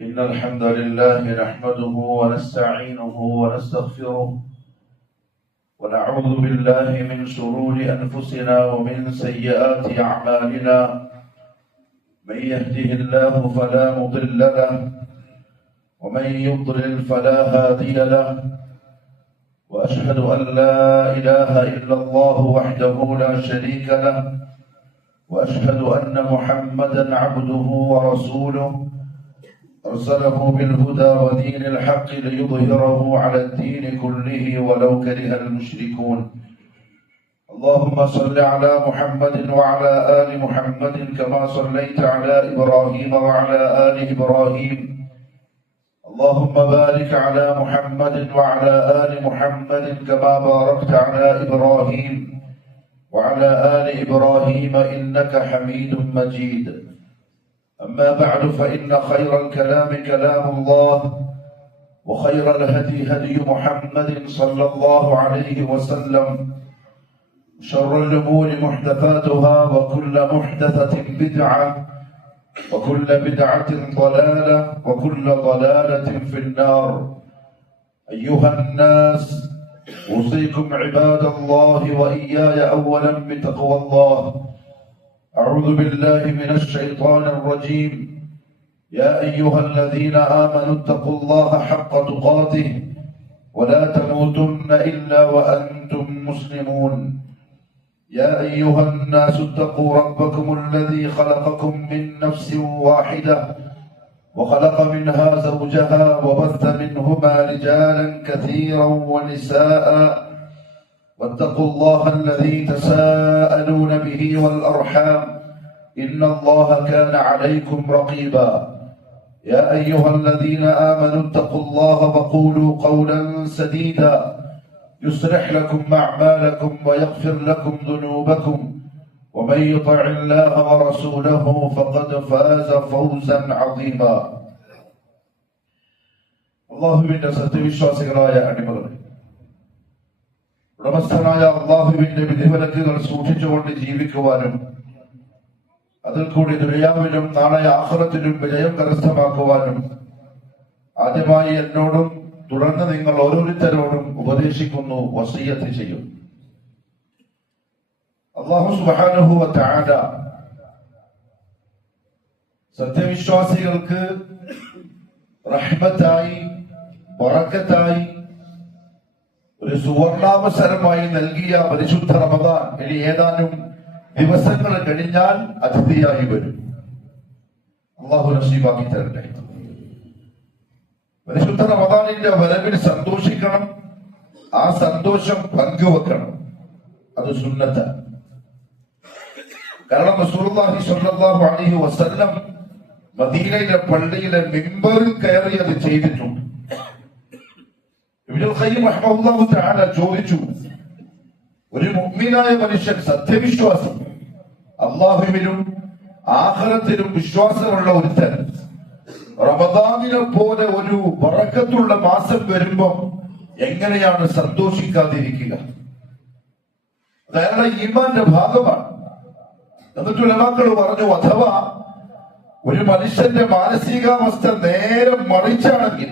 إن الحمد لله نحمده ونستعينه ونستغفره ونعوذ بالله من شرور أنفسنا ومن سيئات أعمالنا. من يهده الله فلا مضل له ومن يضلل فلا هادي له. وأشهد أن لا إله إلا الله وحده لا شريك له. وأشهد أن محمدا عبده ورسوله أرسله بالهدى ودين الحق ليظهره على الدين كله ولو كره المشركون. اللهم صل على محمد وعلى آل محمد كما صليت على إبراهيم وعلى آل إبراهيم. اللهم بارك على محمد وعلى آل محمد كما باركت على إبراهيم وعلى آل إبراهيم إنك حميد مجيد. أما بعد فإن خير الكلام كلام الله وخير الهدي هدي محمد صلى الله عليه وسلم. شر الأمور محدثاتها وكل محدثة بدعة وكل بدعة ضلالة وكل ضلالة في النار. أيها الناس أوصيكم عباد الله وإياي أولا بتقوى الله. أعوذ بالله من الشيطان الرجيم. يا أيها الذين آمنوا اتقوا الله حق تقاته ولا تموتن إلا وأنتم مسلمون. يا أيها الناس اتقوا ربكم الذي خلقكم من نفس واحدة وخلق منها زوجها وبث منهما رجالا كثيرا ونساء واتقوا الله الذي تساءلون به والأرحام إن الله كان عليكم رقيبا. يا أيها الذين آمنوا اتقوا الله وقولوا قولا سديدا يصلح لكم أعمالكم ويغفر لكم ذنوبكم ومن يطع الله ورسوله فقد فاز فوزا عظيما. അല്ലാഹുവിന്റെ സത്യവിശ്വാസികളായ അടിമകളെ, ഉടമസ്ഥനായ അല്ലാഹുവിന്റെ വിധിവിലക്കുകൾ സൂക്ഷിച്ചുകൊണ്ട് ജീവിക്കുവാനും അതിൽ കൂടി ദുനിയാവിലും നാളെ ആഖിറത്തിലും വിജയം കരസ്ഥമാക്കുവാനും ആദ്യമായി എന്നോടും തുടർന്ന് നിങ്ങൾ ഓരോരുത്തരോടും ഉപദേശിക്കുന്നു, വസിയ്യത്ത് ചെയ്യും. അല്ലാഹു സുബ്ഹാനഹു വ തആല സത്യവിശ്വാസികൾക്ക് റഹ്മത്തായി ബറക്കത്തായി ഒരു സുവർണാവസരമായി നൽകിയ പരിശുദ്ധ റമദാൻ ഇനി ഏതാനും ദിവസങ്ങൾ കഴിഞ്ഞാൽ അതിഥിയായി വരും. അല്ലാഹു നസീബാക്കി തരട്ടെ. പരിശുദ്ധ റമദാനിന്റെ വരവിൽ സന്തോഷിക്കണം, ആ സന്തോഷം പങ്കുവെക്കണം. അത് സുന്നത്താണ്. കാരണം റസൂലുള്ളാഹി സ്വല്ലല്ലാഹു അലൈഹി വസല്ലം മദീനയിലെ പള്ളിയിലെ മിമ്പറിൽ കയറി അത് ചെയ്തിട്ടുണ്ട്. ഇബ്നുൽ ഖയ്യിം റഹിമഹുല്ലാഹു തആല ചോദിച്ചു, ഒരു മുഅ്മിനായ മനുഷ്യൻ, സത്യവിശ്വാസി, അല്ലാഹുവിലും ആഖിറത്തിലും വിശ്വാസമുള്ള ഒരുത്തൻ റമദാനിനെ പോലെ ഒരു ബറക്കത്തുള്ള മാസം വരുമ്പോ എങ്ങനെയാണ് സന്തോഷിക്കാതിരിക്കുക? അത് അയാളുടെ ഈമാന്റെ ഭാഗമാണ്. എന്നിട്ട് ഉലമാക്കൾ പറഞ്ഞു, അഥവാ ഒരു മനുഷ്യന്റെ മാനസികാവസ്ഥ നേരെ മറിച്ചാണെങ്കിൽ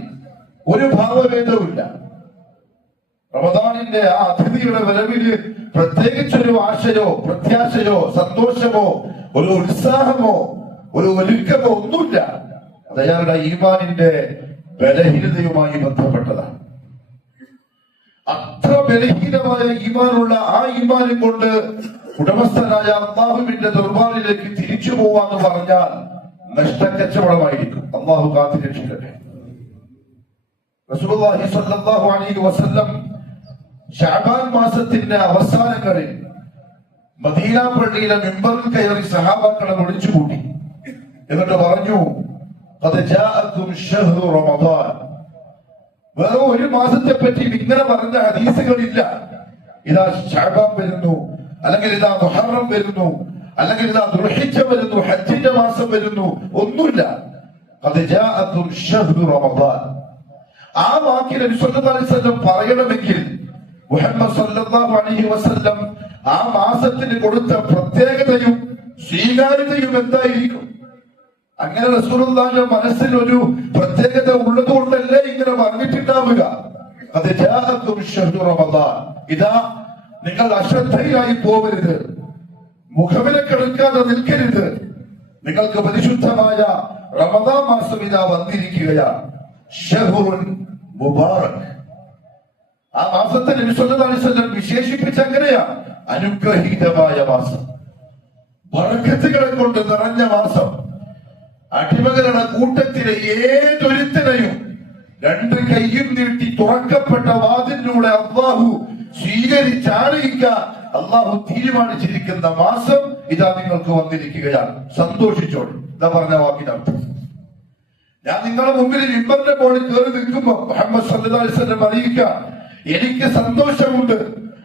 ഒരു ഭാവഭേദവുമില്ല. റമദാനിന്റെ ആ അതിഥിയുടെ വരവില് പ്രത്യേകിച്ചൊരു ആശയോ പ്രത്യാശയോ സന്തോഷമോ ഒരു ഉത്സാഹമോ ഒരു ഒരുക്കമോ ഒന്നുമില്ല. അത് അയാളുടെ ഈമാനിന്റെ ബലഹീനതയുമായി ബന്ധപ്പെട്ടതാണ്. അത്ര ബലഹീനമായ ഈമാനുള്ള ആ ഈമാനും കൊണ്ട് ഉടമസ്ഥനായ അല്ലാഹുവിന്റെ ദർബാറിലേക്ക് തിരിച്ചു പോവാന്ന് പറഞ്ഞാൽ നഷ്ടക്കച്ചവടമായിരിക്കും. അല്ലാഹു കാത്തു രക്ഷിക്കട്ടെ. റസൂലുള്ളാഹി സ്വല്ലല്ലാഹു അലൈഹി വസല്ലം ശഅബാൻ മാസത്തിന്റെ അവസാനങ്ങളിൽ മദീന പള്ളിയിലെ മിമ്പറിൽ കയറി സഹാബാക്കളെ വിളിച്ചുകൂട്ടി. എന്നിട്ട് പറഞ്ഞു, ഖദ് ജാഅകും ശഹ്റു റമദാൻ. വേറെ ഒരു മാസത്തെ പറ്റി ഇങ്ങനെ പറഞ്ഞ ഹദീസുകളില്ല. ഇതാ ശഅബാൻ വരുന്നു, അല്ലെങ്കിൽ ഇതാ മുഹറം വരുന്നു, അല്ലെങ്കിൽ ഇതാ ദുൽഹിജ്ജ വരുന്നു, ഹജ്ജിന്റെ മാസം വരുന്നു, ഒന്നുമില്ല. ഖദ് ജാഅകും ശഹ്റു റമദാൻ. ആ വാക്കിൽ നബി സല്ലല്ലാഹു അലൈഹി വസല്ലം പറയണമെങ്കിൽ മുഹമ്മദ് സല്ലല്ലാഹു അലൈഹി വസല്ലം ആ മാസത്തിന് കൊടുത്ത പ്രത്യേകതയും സ്വീകാര്യതയും എന്തായിരിക്കും? അങ്ങനെ റസൂലുള്ളാഹിന്റെ മനസ്സിൽ ഒരു പ്രത്യേകത ഉള്ളതുകൊണ്ടല്ലേ ഇങ്ങനെ പറഞ്ഞിട്ടുണ്ടാവുക. അത് ജാഅക്കും ശഹ്റു റമദാൻ, ഇതാ നിങ്ങൾ അശ്രദ്ധയിലായി പോവരുത്, മുഖവിലക്കെടുക്കാതെ നിൽക്കരുത്, നിങ്ങൾക്ക് പരിശുദ്ധമായ റമദാൻ മാസം ഇതാ വന്നിരിക്കുകയാണ്. ശഹ്റുൻ മുബാറക്. ആ മാസത്തെ നബി സല്ലല്ലാഹു അലൈഹി വസല്ലം വിശേഷിപ്പിച്ച അങ്ങനെയാ, അനുഗ്രഹീതമായ മാസം, ബറക്കത്തുകളെ കൊണ്ട് നിറഞ്ഞ മാസം. അടിമകളുടെ കൂട്ടത്തിലെ ഏതൊരുത്തനെയും രണ്ട് കൈയും നീട്ടി തുറക്കപ്പെട്ട വാതിലൂടെ അള്ളാഹു സ്വീകരിച്ചാനയിക്കാൻ അള്ളാഹു തീരുമാനിച്ചിരിക്കുന്ന മാസം ഇതാ നിങ്ങൾക്ക് വന്നിരിക്കുകയാണ്. സന്തോഷിച്ചോളൂ. ഇതാ പറഞ്ഞ വാക്കിനർത്ഥം. ഞാൻ നിങ്ങളുടെ മുമ്പിൽ മിമ്പറിന്റെ മുകളിൽ കയറി നിൽക്കുമ്പോൾ മുഹമ്മദ് സല്ലല്ലാഹു അലൈഹി വസല്ലം അറിയിക്കുക, എനിക്ക് സന്തോഷമുണ്ട്,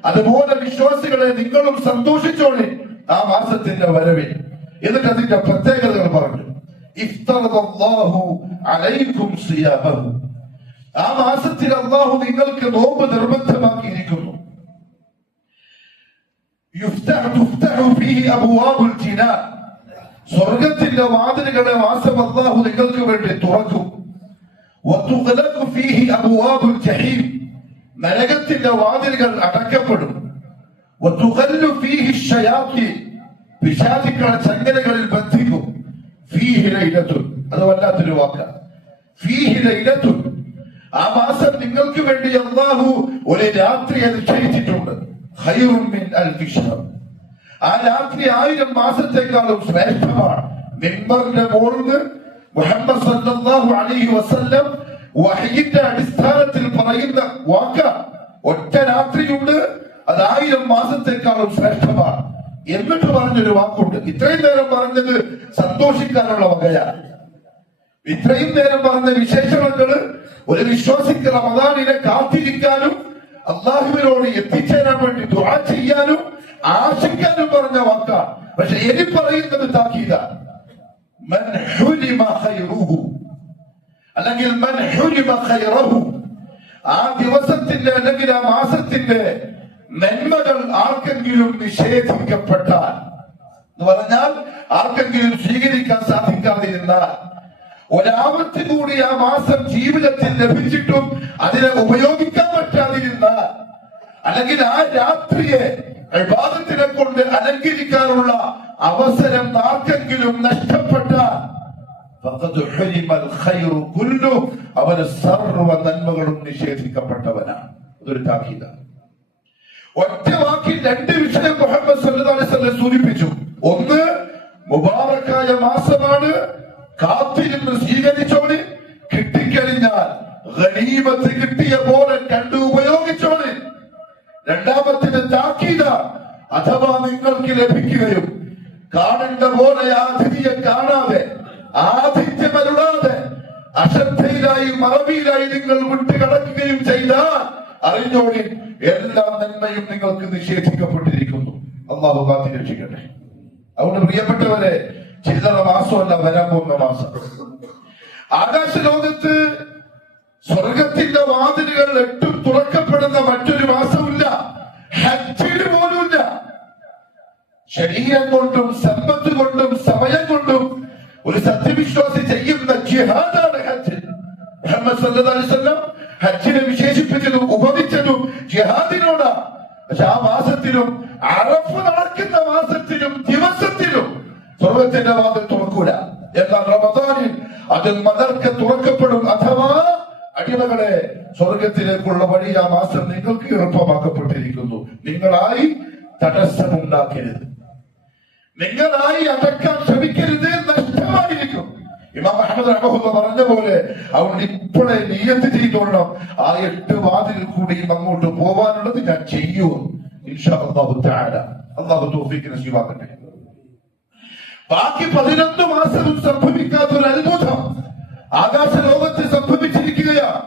അതുപോലെ വിശ്വാസികളെ നിങ്ങളും സന്തോഷിച്ചോളി ആ മാസത്തിന്റെ വരവിൽ. എന്നിട്ട് അതിന്റെ പ്രത്യേകതകൾ പറഞ്ഞു. ഇഫ്തറദല്ലാഹു അലൈക്കും സിയാമഹു, ആ മാസത്തിൽ അല്ലാഹു നിങ്ങൾക്ക് നോമ്പ് നിർബന്ധമാക്കിയിരിക്കുന്നു. തുഫ്തഹു ഫീഹി അബ്വാബുൽ ജിനാൻ, സ്വർഗ്ഗത്തിന്റെ വാതിലുകളെ മാസം അല്ലാഹു നിങ്ങൾക്ക് വേണ്ടി തുറക്കും. വതുഗ്ലഖു ഫീഹി അബ്വാബുൽ ജഹീം, നരകത്തിന്റെ വാതിലുകൾ അടക്കപ്പെടും. വതുഖല്ലു ഫീഹി ശയാത്തീൻ, പിശാചുക്കളെ ചങ്ങലകളിൽ ബന്ധിക്കും. ഫീഹി ലൈലത്തുൻ, അത് വല്ലാത്തൊരു വാക്കാണ്. ഫീഹി ലൈലത്തുൻ, ആ മാസം നിങ്ങൾക്ക് വേണ്ടി അല്ലാഹു ഒരു രാത്രിയെ നിശ്ചയിച്ചിട്ടുണ്ട്. ഖൈറുൻ മിൻ അൽഫി ശഹർ, ആ രാത്രി 1000 മാസത്തെക്കാളും ശ്രേഷ്ഠമാണ്. മിമ്പറിന്റെ മുകളിൽ മുഹമ്മദ് സല്ലല്ലാഹു അലൈഹി വസല്ലം വഹയിന്റെ അടിസ്ഥാനത്തിൽ പറയുന്ന വാക്ക്, ഒറ്റ രാത്രിയുണ്ട്, അത് 1000 മാസത്തെക്കാളും ശ്രേഷ്ഠമാണ്. എന്നിട്ട് പറഞ്ഞൊരു വാക്കുണ്ട്. ഇത്രയും നേരം പറഞ്ഞത് സന്തോഷിക്കാനുള്ള വകയാണ്. ഇത്രയും നേരം പറഞ്ഞ വിശേഷണങ്ങള് ഒരു വിശ്വാസിക്ക് റമദാനിനെ കാത്തിരിക്കാനും അള്ളാഹുവിനോട് എത്തിച്ചേരാൻ വേണ്ടി ദുആ ചെയ്യാനും ആശിക്കാനും പറഞ്ഞ വാക്കാണ്. പക്ഷെ ഇനി പറയുന്നത് താക്കീത, മൻ ഹുരിമ ഖൈറുഹു, അല്ലെങ്കിൽ മൻ ഹുരിമ ഖൈറഹു, ആ ദിവസത്തിന്റെ അല്ലെങ്കിൽ ആ മാസത്തിന്റെ നന്മകൾ ആർക്കെങ്കിലും നിഷേധിക്കപ്പെട്ടാൽ, എന്ന് പറഞ്ഞാൽ ആർക്കെങ്കിലും സ്വീകരിക്കാൻ സാധിക്കാതിരുന്നാൽ, ഒരാവർത്തി കൂടി ആ മാസം ജീവിതത്തിൽ ലഭിച്ചിട്ടും അതിനെ ഉപയോഗിക്കാൻ പറ്റാതിരുന്നാൽ, അല്ലെങ്കിൽ ആ രാത്രിയെ ഇബാദത്തിനെ കൊണ്ട് അലങ്കരിക്കാനുള്ള അവസരം ആർക്കെങ്കിലും നഷ്ടപ്പെട്ടാൽ, അവന് സർവ്വ നന്മകളും നിഷേധിക്കപ്പെട്ടവനാണ്. അതൊരു താക്കീതാണ്. ഒറ്റ വാക്കിൽ 2 വിഷയം മുഹമ്മദ് സല്ലല്ലാഹു അലൈഹി വസല്ലം സൂചിപ്പിച്ചു. ഒന്ന്, മുബാറക്കായ മാസമാണ്, കാത്തിരുന്ന് സ്വീകരിച്ചോളി, കിട്ടിക്കഴിഞ്ഞാൽ ഗനീമത്ത് കിട്ടിയ പോലെ കണ്ടു ഉപയോഗിച്ചോളി. രണ്ടാമത്തേത് താക്കീത, അഥവാ നിങ്ങൾക്ക് ലഭിക്കുകയും കാണേണ്ട പോലെ ആതിഥ്യെ കാണാതെ, ആതിഥ്യമരുളാതെ അശ്രദ്ധയിലായി മറവിയിലായി നിങ്ങൾ വിട്ടുകിടക്കുകയും ചെയ്താൽ അറിഞ്ഞോളി, എല്ലാ നന്മയും നിങ്ങൾക്ക് നിഷേധിക്കപ്പെട്ടിരിക്കുന്നു. അള്ളാഹു കാത്തി രക്ഷിക്കട്ടെ. അതുകൊണ്ട് പ്രിയപ്പെട്ടവരെ, ചില്ലറ മാസമല്ല വരാൻ പോകുന്ന മാസം. ആകാശ ലോകത്ത് സ്വർഗത്തിന്റെ വാതിലുകൾ 8 തുറക്കപ്പെടുന്ന മറ്റൊരു മാസമില്ല, ഹജ്ജിന് പോലുമില്ല. ശരീരം കൊണ്ടും സമ്പത്ത് കൊണ്ടും സമയം കൊണ്ടും ഒരു സത്യവിശ്വാസി ചെയ്യുന്ന ജിഹാദാണ് ഹജ്ജ്. മുഹമ്മദ് സല്ലല്ലാഹു അലൈഹി വസല്ലം ഹജ്ജിനെ വിശേഷിപ്പിച്ചതും ഉപമിച്ചതും ജിഹാദിനോടാ. പക്ഷെ ആ മാസത്തിലും, അറഫ് നടക്കുന്ന മാസത്തിലും ദിവസത്തിലും സ്വർഗത്തിന്റെ വാതിൽ തുറക്കൂല. എന്നാൽ റമദാനിൽ അത് മലർക്ക് തുറക്കപ്പെടും. അഥവാ അടിമകളെ, സ്വർഗത്തിലേക്കുള്ള വഴി ആ മാസം നിങ്ങൾക്ക് എളുപ്പമാക്കപ്പെട്ടിരിക്കുന്നു. നിങ്ങളായി തടസ്സമുണ്ടാക്കരുത്, നിങ്ങളായി അടക്കാൻ ശ്രമിക്കരുത്, നഷ്ടമായിരിക്കും. ഇമാം അഹ്മദ് റഹ്മഹുല്ലാഹ് പറഞ്ഞ പോലെ, അതുകൊണ്ട് ഇപ്പോഴേ നിയ്യത്ത് ചെയ്തോളണം, ആ 8 വാതിൽ കൂടിയും അങ്ങോട്ട് പോവാനുള്ളത് ഞാൻ ചെയ്യും ഇൻഷാ അല്ലാഹു തആല. അല്ലാഹു തൗഫീഖ് നസീബാക്കട്ടെ. ബാക്കി 11 മാസവും സംഭവിക്കാത്തൊരു അത്ഭുതം ആകാശ ലോകത്ത് സംഭവിച്ചിരിക്കുകയാണ്.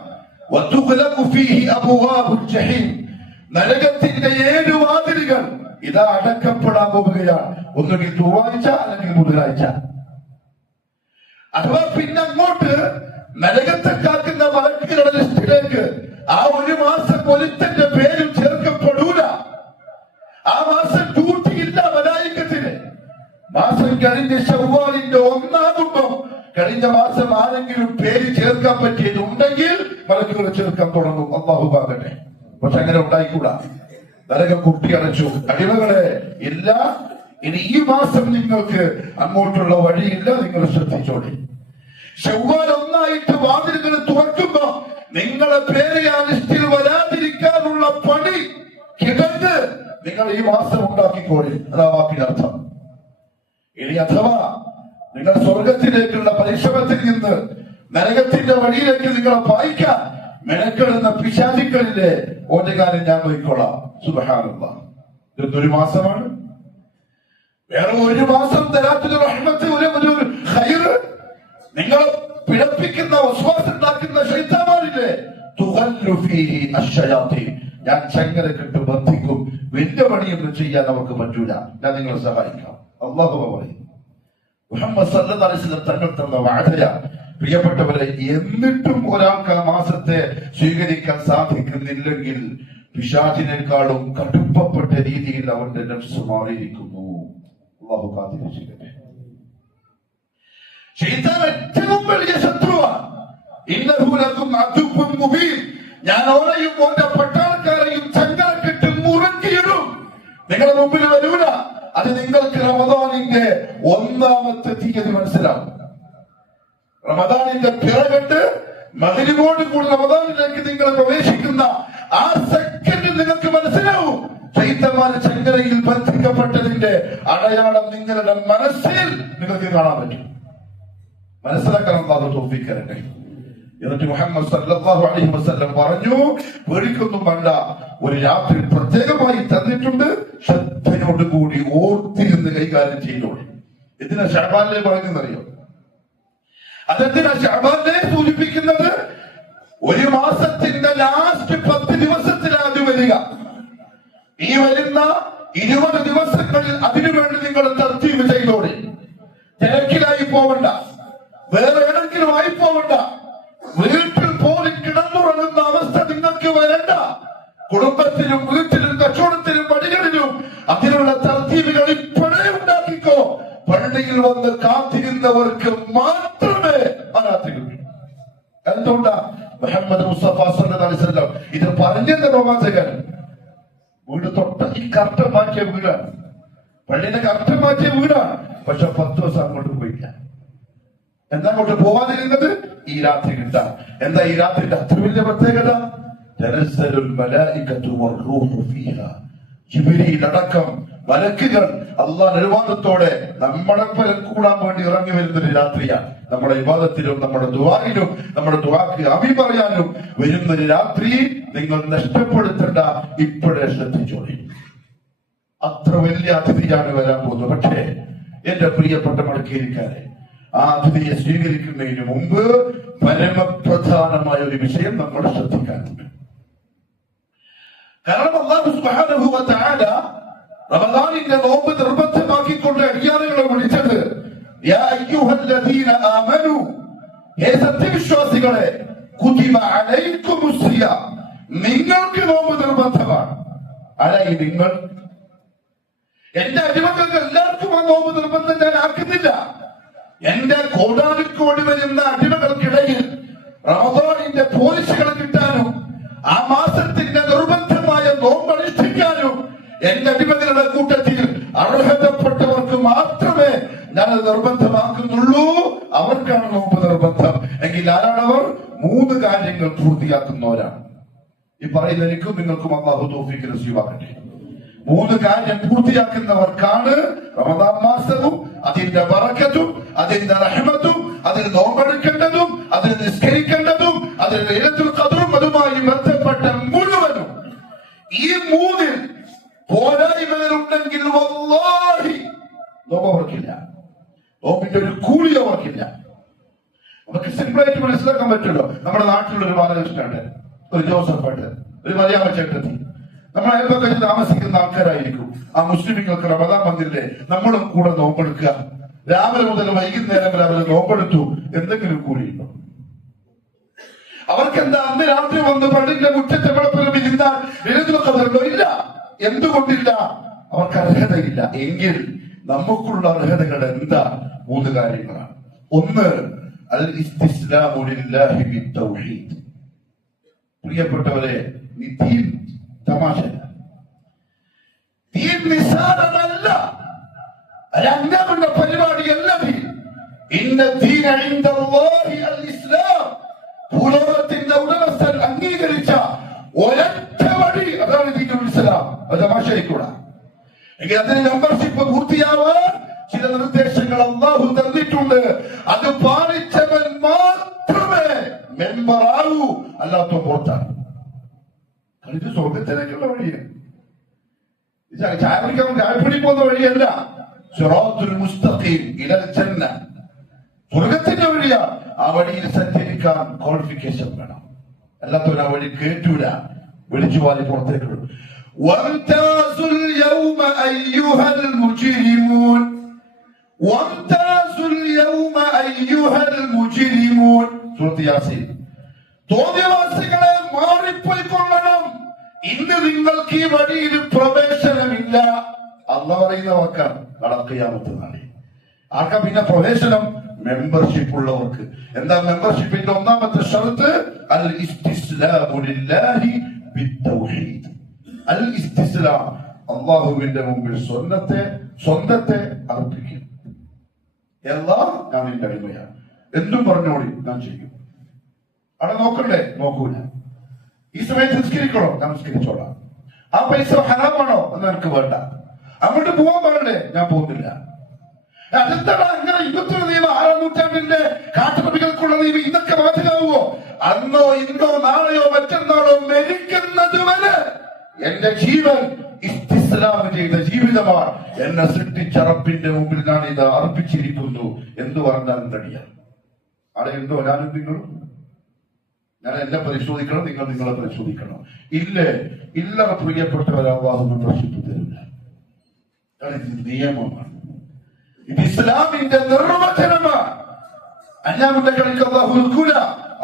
നരകത്തിന്റെ 7 വാതിലുകൾ ഇതാ അടക്കപ്പെടാൻ പോവുകയാണ്. ഒന്നുകിൽ ചൊവ്വാഴ്ച അല്ലെങ്കിൽ ബുധനാഴ്ച. അഥവാ പിന്നെ അങ്ങോട്ട് നരകത്തെ കാക്കുന്ന മലക്കുകളുടെ ലിസ്റ്റിലേക്ക് ആ 1 മാസം ഒരുത്തന്റെ പേരും ചേർക്കപ്പെടൂല. ആ മാസം ഡ്യൂട്ടിയില്ല മലായികത്തിന്. മാസം കഴിഞ്ഞ് ശവ്വാലിന്റെ 1-ാകുമ്പം കഴിഞ്ഞ മാസം ആരെങ്കിലും പേര് ചേർക്കാൻ പറ്റിയതുണ്ടെങ്കിൽ മലക്കുകൾ ചേർക്കാൻ തുടങ്ങും. അള്ളാഹു ആകട്ടെ. പക്ഷെ അങ്ങനെ ഉണ്ടായിക്കൂടാ. നരകം കുട്ടിയടച്ചു. അടിമകളെ ഇല്ല, ഇനി ഈ മാസം നിങ്ങൾക്ക് അങ്ങോട്ടുള്ള വഴിയില്ല. നിങ്ങൾ ശ്രദ്ധിച്ചോളി. ശവ്വാൽ 1 വാതിലുകൾ തുറക്കുമ്പോ നിങ്ങളെ പേര് ആ ലിസ്റ്റിൽ വരാതിരിക്കാനുള്ള പണി കിടന്ന് നിങ്ങൾ ഈ മാസം ഉണ്ടാക്കിക്കോളി. അതാ വാക്കിനർത്ഥം. ഇനി അഥവാ നിങ്ങൾ സ്വർഗത്തിലേക്കുള്ള പരിശ്രമത്തിൽ നിന്ന് നരകത്തിന്റെ വഴിയിലേക്ക് നിങ്ങളെ പായിക്കാൻ മെനക്കെടുന്ന പിശാചുക്കളിലെ ഓന്റെ കാര്യം ഞാൻ നോക്കിക്കോളാം. സുബ്ഹാനല്ലാഹ്. ഇതൊരു മാസമാണ്. വേറെ ഒരു മാസം തരാത്തൊരു റഹ്മത്ത്, ഒരു ഖൈറ്, നിങ്ങളെ പിഴപ്പിക്കുന്ന വസ്വാസ് ഉണ്ടാക്കുന്ന ശൈത്താന്മാരില്ലേ, തുഖല്ലു ഫീഹി അശ്ശയാത്തീൻ. ഞാൻ ചങ്ങല കിട്ട് ബന്ധിക്കും. വലിയ പണിയൊന്നും ചെയ്യാൻ അവർക്ക് പറ്റൂല. ഞാൻ നിങ്ങളെ സഹായിക്കാം. അല്ലാഹു പറയും. മുഹമ്മദ് സല്ലല്ലാഹു അലൈഹി വസല്ലം തങ്ങൾ തന്ന വഅദയ. പ്രിയപ്പെട്ടവരെ, എന്നിട്ടും ഒരാൾക്ക് ആ മാസത്തെ സ്വീകരിക്കാൻ സാധിക്കുന്നില്ലെങ്കിൽ പിശാചിനേക്കാളും കടുപ്പപ്പെട്ട രീതിയിൽ അവന്റെ നഫ്സ് മാറിയിരിക്കുന്നു. അല്ലാഹു കാത്തിരക്ഷിക്കട്ടെ. ശൈത്താൻ ഏറ്റവും വലിയ ശത്രുവാണ്. ഇന്നഹു ലക്കും അദുവ്വുൻ മുബീൻ. ഞാൻ ഓനെയും ഓന്റെ പട്ടാളക്കാരെയും ചങ്ങലക്കിട്ട് മുറുക്കിയിടും. നിങ്ങളുടെ മുമ്പിൽ വരൂല. അത് നിങ്ങൾക്ക് റമദാനിന്റെ 1-ാമത്തെ തീയതി മനസ്സിലാവും. റമദാനിന്റെ പിറകെട്ട് മഗ്‌രിബോട് കൂടി റമദാനിലേക്ക് നിങ്ങൾ പ്രവേശിക്കുന്ന ആ സെക്കൻഡ് നിങ്ങൾക്ക് മനസ്സിലാവും. ചൈത്തന്മാര് ചങ്ങലയിൽ ബന്ധിക്കപ്പെട്ടതിന്റെ അടയാളം നിങ്ങളുടെ മനസ്സിൽ നിങ്ങൾക്ക് കാണാൻ പറ്റും. മനസ്സിലാക്കാൻ അല്ലാഹു തൗഫീഖ് തരട്ടെ. എന്നിട്ട് മുഹമ്മദ് സല്ലല്ലാഹു അലൈഹി വസല്ലം പറഞ്ഞു, പേടിക്കൊന്നും വേണ്ട, ഒരു രാത്രി പ്രത്യേകമായി തന്നിട്ടുണ്ട്. ശ്രദ്ധയോടുകൂടി ഓർത്തിരുന്ന് കൈകാര്യം ചെയ്തോളൂ. എന്തിനാ ശഅബാനിലെ പറയുന്നറിയോ? അതെന്തിനാ ശഅബാനിലെ സൂചിപ്പിക്കുന്നത്? ഒരു മാസത്തിന്റെ ലാസ്റ്റ് 10 ദിവസത്തിലാണ് അത് വരിക. ഈ വരുന്ന 20 ദിവസങ്ങളിൽ അതിനുവേണ്ടി നിങ്ങൾ തർത്തീബ് ചെയ്തോളൂ. തിരക്കിലായി പോവണ്ട, വേറെ ഏതെങ്കിലും ആയി പോവണ്ട. വീട്ടിൽ പോലും കിടന്നുറങ്ങുന്ന അവസ്ഥ നിങ്ങൾക്ക് വരണ്ട. കുടുംബത്തിലും വീട്ടിലും കച്ചവടത്തിലും പണികളിലും അതിനുള്ള തർത്തീബുകൾ ഇപ്പോഴേ ഉണ്ടാക്കിക്കോ. പള്ളിയിൽ വന്ന് കാത്തിരുന്നവർക്ക് മാത്രമേ ആ രാത്രി കിട്ടൂ. എന്തുകൊണ്ടാ? മുഹമ്മദ് മുസ്തഫ സല്ലല്ലാഹു അലൈഹി വസല്ലം ഇത് പറഞ്ഞെന്ന പ്രവാചകൻ വീട് തൊട്ട ഈ കർട്ടൻ മാറ്റിയ വീടാണ്. പള്ളിയുടെ കർട്ടൻ മാറ്റിയ വീടാണ്. പക്ഷെ 10 ദിവസം അങ്ങോട്ട് പോയില്ല. എന്താ അങ്ങോട്ട് പോവാതിരുന്നത്? ഈ രാത്രി കിട്ടാൻ. എന്താ ഈ രാത്രിയുടെ അത്ര വലിയ പ്രത്യേകത? തനസ്സലുൽ മലായികതു വറൂഹു ഫീഹാ. ജിബ്രീൽ അടക്കം മലക്കുകൾ അല്ലാഹുവിന്റെ അനുവാദത്തോടെ നമ്മളെ കൂടാൻ വേണ്ടി ഇറങ്ങി വരുന്നൊരു രാത്രിയാണ്. നമ്മുടെ ഇബാദത്തിലും നമ്മുടെ ദുആയിലും നമ്മുടെ ദുആക്ക് ആമീൻ പറയാനും വരുന്നൊരു രാത്രി നിങ്ങൾ നഷ്ടപ്പെടുത്തേണ്ട. ഇപ്പോഴേ ശ്രദ്ധിച്ചോളി. അത്ര വലിയ അതിഥിയാണ് വരാൻ പോകുന്നത്. പക്ഷേ എന്റെ പ്രിയപ്പെട്ട മടക്കിയിരിക്കാരെ, ആ അതിഥിയെ സ്വീകരിക്കുന്നതിന് മുമ്പ് പരമപ്രധാനമായ ഒരു വിഷയം നമ്മൾ ശ്രദ്ധിക്കാനുണ്ട്. കാരണം അല്ലാഹു സുബ്ഹാനഹു വ തആല റമദാനിന്റെ നോമ്പ് നിർബന്ധമാക്കിക്കൊണ്ട് അടിയാറുകളെ വിളിച്ചത് യാ അയ്യുഹല്ലദീന ആമനു, ഹേ സത്യവിശ്വാസികളെ, കുതിബ അലൈക്കുമുസ് സിയാം, നിങ്ങൾക്ക് നോമ്പ് നിർബന്ധമാണ്. ആരായി നിങ്ങൾ? എന്റെ അടിമക്കൾക്ക് എല്ലാവർക്കും ആ നോമ്പ് നിർബന്ധം ഞാൻ ആക്കുന്നില്ല. എന്റെ കോടാനുകോടി വരുന്ന അടിമകൾക്കിടയിൽ റമദാനിന്റെ പോലീസുകൾ കിട്ടാനും ആ മാസത്തിന്റെ നിർബന്ധമായ നോമ്പ് അനുഷ്ഠിക്കാനും എന്റെ അടിമകളുടെ കൂട്ടത്തിൽ അർഹതപ്പെട്ടവർക്ക് മാത്രമേ ഞാൻ നിർബന്ധമാക്കുന്നുള്ളൂ. അവർക്കാണ് നോമ്പ് നിർബന്ധം. എങ്കിൽ ആരാണവർ? 3 കാര്യങ്ങൾ പൂർത്തിയാക്കുന്നവരാണ്. ഈ പറയുന്ന എനിക്കും നിങ്ങൾക്കും അല്ലാഹു തൗഫീഖ് നസീബാക്കട്ടെ. 3 കാര്യം പൂർത്തിയാക്കുന്നവർക്കാണ് റമദാൻ മാസവും അതിന്റെ ബറക്കത്തും അതിന്റെ റഹ്മത്തും അതിൽ നോമ്പെടുക്കേണ്ടതും അതിൽ നിസ്കരിക്കേണ്ടതും അതിൽ ലൈലത്തുൽ ഖദ്റും അതുമായി ബന്ധപ്പെട്ട മുഴുവനും. ഈ 3 പോരായ്മകളുണ്ടെങ്കിൽ വല്ലാഹി നോമ്പ് അവർക്കില്ല. നോമ്പിന്റെ ഒരു കൂലി അവർക്കില്ല. നമുക്ക് സിമ്പിളായിട്ട് മനസ്സിലാക്കാൻ പറ്റുമല്ലോ. നമ്മുടെ നാട്ടിലുള്ള ഒരു ബാലകൃഷ്ണനുണ്ട്, ഒരു ജോസഫുണ്ട്, ഒരു മലയാള ചേട്ടത്തി. നമ്മൾ അയൽപക്കത്ത് താമസിക്കുന്ന ആൾക്കാരായിരിക്കും. ആ മുസ്ലിങ്ങൾക്ക് റമദാൻ വന്നില്ലേ, നമ്മളും കൂടെ നോമ്പെടുക്കുക. രാവിലെ മുതൽ വൈകുന്നേരം വരെ അവർ നോമ്പെടുത്തു. എന്തെങ്കിലും കൂലിയുണ്ടോ? അവർക്കെന്താ അന്ന് രാത്രി വന്ന് പള്ളിന്റെ മുറ്റത്തെ വിളപ്പിലും ഇരുന്നാൽ ലൈലത്തുൽ ഖദ്റുണ്ടോ? ഇല്ല. എന്തുകൊണ്ടില്ല? അവർക്ക് അർഹതയില്ല. എങ്കിൽ നമുക്കുള്ള അർഹതകൾ എന്താ? 3 കാര്യങ്ങളാണ്. ഒന്ന്, അൽ ഇസ്തിസ്ലാമു ലില്ലാഹി ബിത്തൗഹീദ്. പ്രിയപ്പെട്ടവരെ, ഈ ദീൻ തമാശയല്ല, ദീൻ നിസ്സാരമല്ല, രംഗമുള്ള പരിപാടിയല്ല ദീൻ. ഇന്ന ദീന ഇൻദല്ലാഹി അൽ ഇസ്ലാം. ഭൂലോകത്തിന്റെ ഉടമസ്ഥൻ അംഗീകരിച്ച ഒരൊറ്റ വഴി, അതാണ് ദീനുൽ ഇസ്ലാം. അത് തമാശയായിക്കൂടാ. എങ്കിൽ അതിന് മെമ്പർഷിപ്പ് പൂർത്തിയാവാൻ ചില നിർദ്ദേശങ്ങൾ അല്ലാഹു തന്നിട്ടുണ്ട്. അത് പാലിച്ചവൻ മാത്രമേ മെമ്പറാകൂ, അല്ലാത്ത പുറത്താണ്. ഇത് സ്വർഗത്തിലേക്കുള്ള വഴിയാണ്. ചായ ചായപ്പണി പോകുന്ന വഴിയല്ല. സിറാത്തുൽ മുസ്തഖീം ഇലൽ ജന്ന, സ്വർഗത്തിന്റെ വഴിയാ. ആ വഴിയിൽ സഞ്ചരിക്കാൻ ക്വാളിഫിക്കേഷൻ വേണം, അല്ലാത്തവർ ആ വഴി കേട്ടൂല, വിളിച്ചു വാലി പുറത്തേക്ക് വിടും. വംതാസുൽ യൗമ അയ്യുഹൽ മുജ്രിമൂൻ, വംതാസുൽ യൗമ അയ്യുഹൽ മുജ്രിമൂൻ. സൂറത്ത് യാസീൻ. തോന്നിയവാസികളെ മാറിപ്പോയിക്കൊള്ളണം, ഇന്ന് നിങ്ങൾക്ക് ഈ വഴിയിൽ പ്രവേശനമില്ല. അല്ലാഹു പറയുന്ന വാക്കാണ്. ഖിയാമത്ത് നാളിൽ ആർക്കാ പിന്നെ പ്രവേശനം? മെമ്പർഷിപ്പ് ഉള്ളവർക്ക്. എന്താ മെമ്പർഷിപ്പിന്റെ ഒന്നാമത്തെ ഷർത്ത്? അൽ ഇസ്തിസ്ലാമു ലില്ലാഹി ബിത്തൗഹീദ്. അൽ ഇസ്തിസ്ലാം, അല്ലാഹുവിന്റെ മുമ്പിൽ സ്വന്തത്തെ അർപ്പിക്കും. എല്ലാം ഞാൻ നിന്റെ അടിമയാണ്, എന്തും പറഞ്ഞോളി ഞാൻ ചെയ്യും. അവിടെ നോക്കണ്ടേ? നോക്കൂല. ഈ സമയത്ത് നിസ്കരിക്കണോ? ഞാൻ നിസ്കരിച്ചോളാം. ആ പൈസ ഹറാമാണോ? എന്ന് എനിക്ക് വേണ്ട. അങ്ങോട്ട് പോകാൻ പാടില്ലേ? ഞാൻ പോകുന്നില്ല. അതെന്താണ് അങ്ങനെ? 21 നിയമം 6-ാം നൂറ്റാണ്ടിന്റെ കാട്ടുപതികൾക്കുള്ള നിയമം ഇതൊക്കെ ബാധകമാവുമോ? അന്നോ ഇന്നോ നാളെയോ മറ്റന്നാളോ മരിക്കുന്നത് വരെ എന്റെ ജീവൻ ഇസ്തിസ്ലാം ചെയ്ത ജീവിതമാണ്. എന്നെ സൃഷ്ടിച്ചറപ്പിന്റെ മുമ്പിൽ ഞാൻ ഇത് അർപ്പിച്ചിരിക്കുന്നു എന്ന് പറഞ്ഞാൽ കഴിയാം. അവിടെ ഉണ്ടോ ഞാനും നിങ്ങളും? ഞാൻ എന്നെ പരിശോധിക്കണം, നിങ്ങൾ നിങ്ങളെ പരിശോധിക്കണം. ഇല്ലേ? ഇല്ല. പ്രിയപ്പെട്ടവരാവാതെ മെമ്പർഷിപ്പ് തരില്ല. ഇത് നിയമമാണ്, ഇത് ഇസ്ലാമിന്റെ നിർവചനമാണ്. അഞ്ഞാമിന്റെ കളിക്ക് അല്ലാഹു നിൽക്കൂല.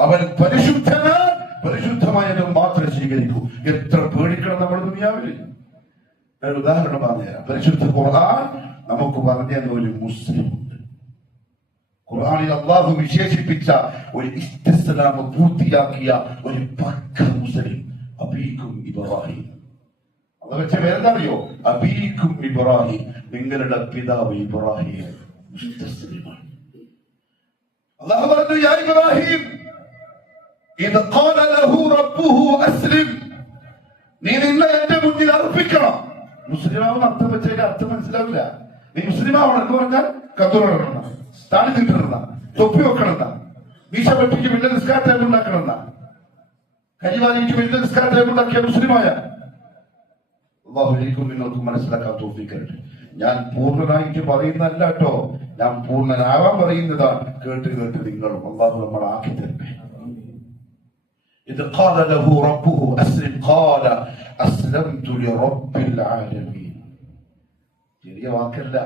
അവൻ പരിശുദ്ധനാണ്, പരിശുദ്ധമായത് മാത്രമേ സ്വീകരിക്കൂ. എത്ര പേടിക്കണം നമ്മൾ ദുനിയാവിൽ. ഞാൻ ഉദാഹരണം പറഞ്ഞുതരാം. പരിശുദ്ധ ഖുർആൻ നമുക്ക് പറഞ്ഞ ഒരു മുസ്ലിം ഉണ്ട്. ഖുർആനിൽ അല്ലാഹു വിശേഷിപ്പിച്ച ഒരു ഇസ്തിസ്ലാം പൂർത്തിയാക്കിയ ഒരു പക്ക മുസ്ലിം അബീക്കും ഇബ്രാഹിം. അത് വെച്ച പേരെന്തറിയോ? അബീക്കും ഇബ്രാഹിം, നിങ്ങളുടെ പിതാവ് ഇബ്രാഹിം മുസ്ലിമാണ്. അല്ലാഹു പറഞ്ഞു, യാ ഇബ്രാഹിം ഇദ് ഖാല ലഹു റബ്ബുഹു അസ്ലിം, നീ നിന്നെ എന്റെ മുന്നിൽ അർപ്പിക്കണം. മുസ്ലിമാവെന്ന് അർത്ഥം വെച്ചതിന്റെ അർത്ഥം മനസ്സിലാവില്ല. നീ മുസ്ലിമാവണം എന്ന് പറഞ്ഞാൽ കന്തൂറിടണം, താടി തിട്ടണം, തൊപ്പി വെക്കണം, മീശ വെട്ടിക്ക് വലിയ നിസ്കാര ടൈം ഉണ്ടാക്കണം, കരിവാലിക്ക് വലിയ നിസ്കാര ടൈം ഉണ്ടാക്കിയ മുസ്ലിമായ. അല്ലാഹു എനിക്കും നിങ്ങൾക്കും മനസ്സിലാക്കാൻ തോന്നിക്കരുത്. ഞാൻ പൂർണ്ണനായിട്ട് പറയുന്നതല്ല കേട്ടോ, ഞാൻ പൂർണ്ണനാവാൻ പറയുന്നതാണ്. കേട്ട് കേട്ട് നിങ്ങളും അല്ലാഹു നമ്മൾ ആക്കി തരട്ടെ. ഇത് ഖാല ലഹു റബ്ബുഹു അസ്ലിം ഖാല അസ്ലംതു ലിറബ്ബിൽ ആലമീൻ. ചെറിയ വാക്കല്ല.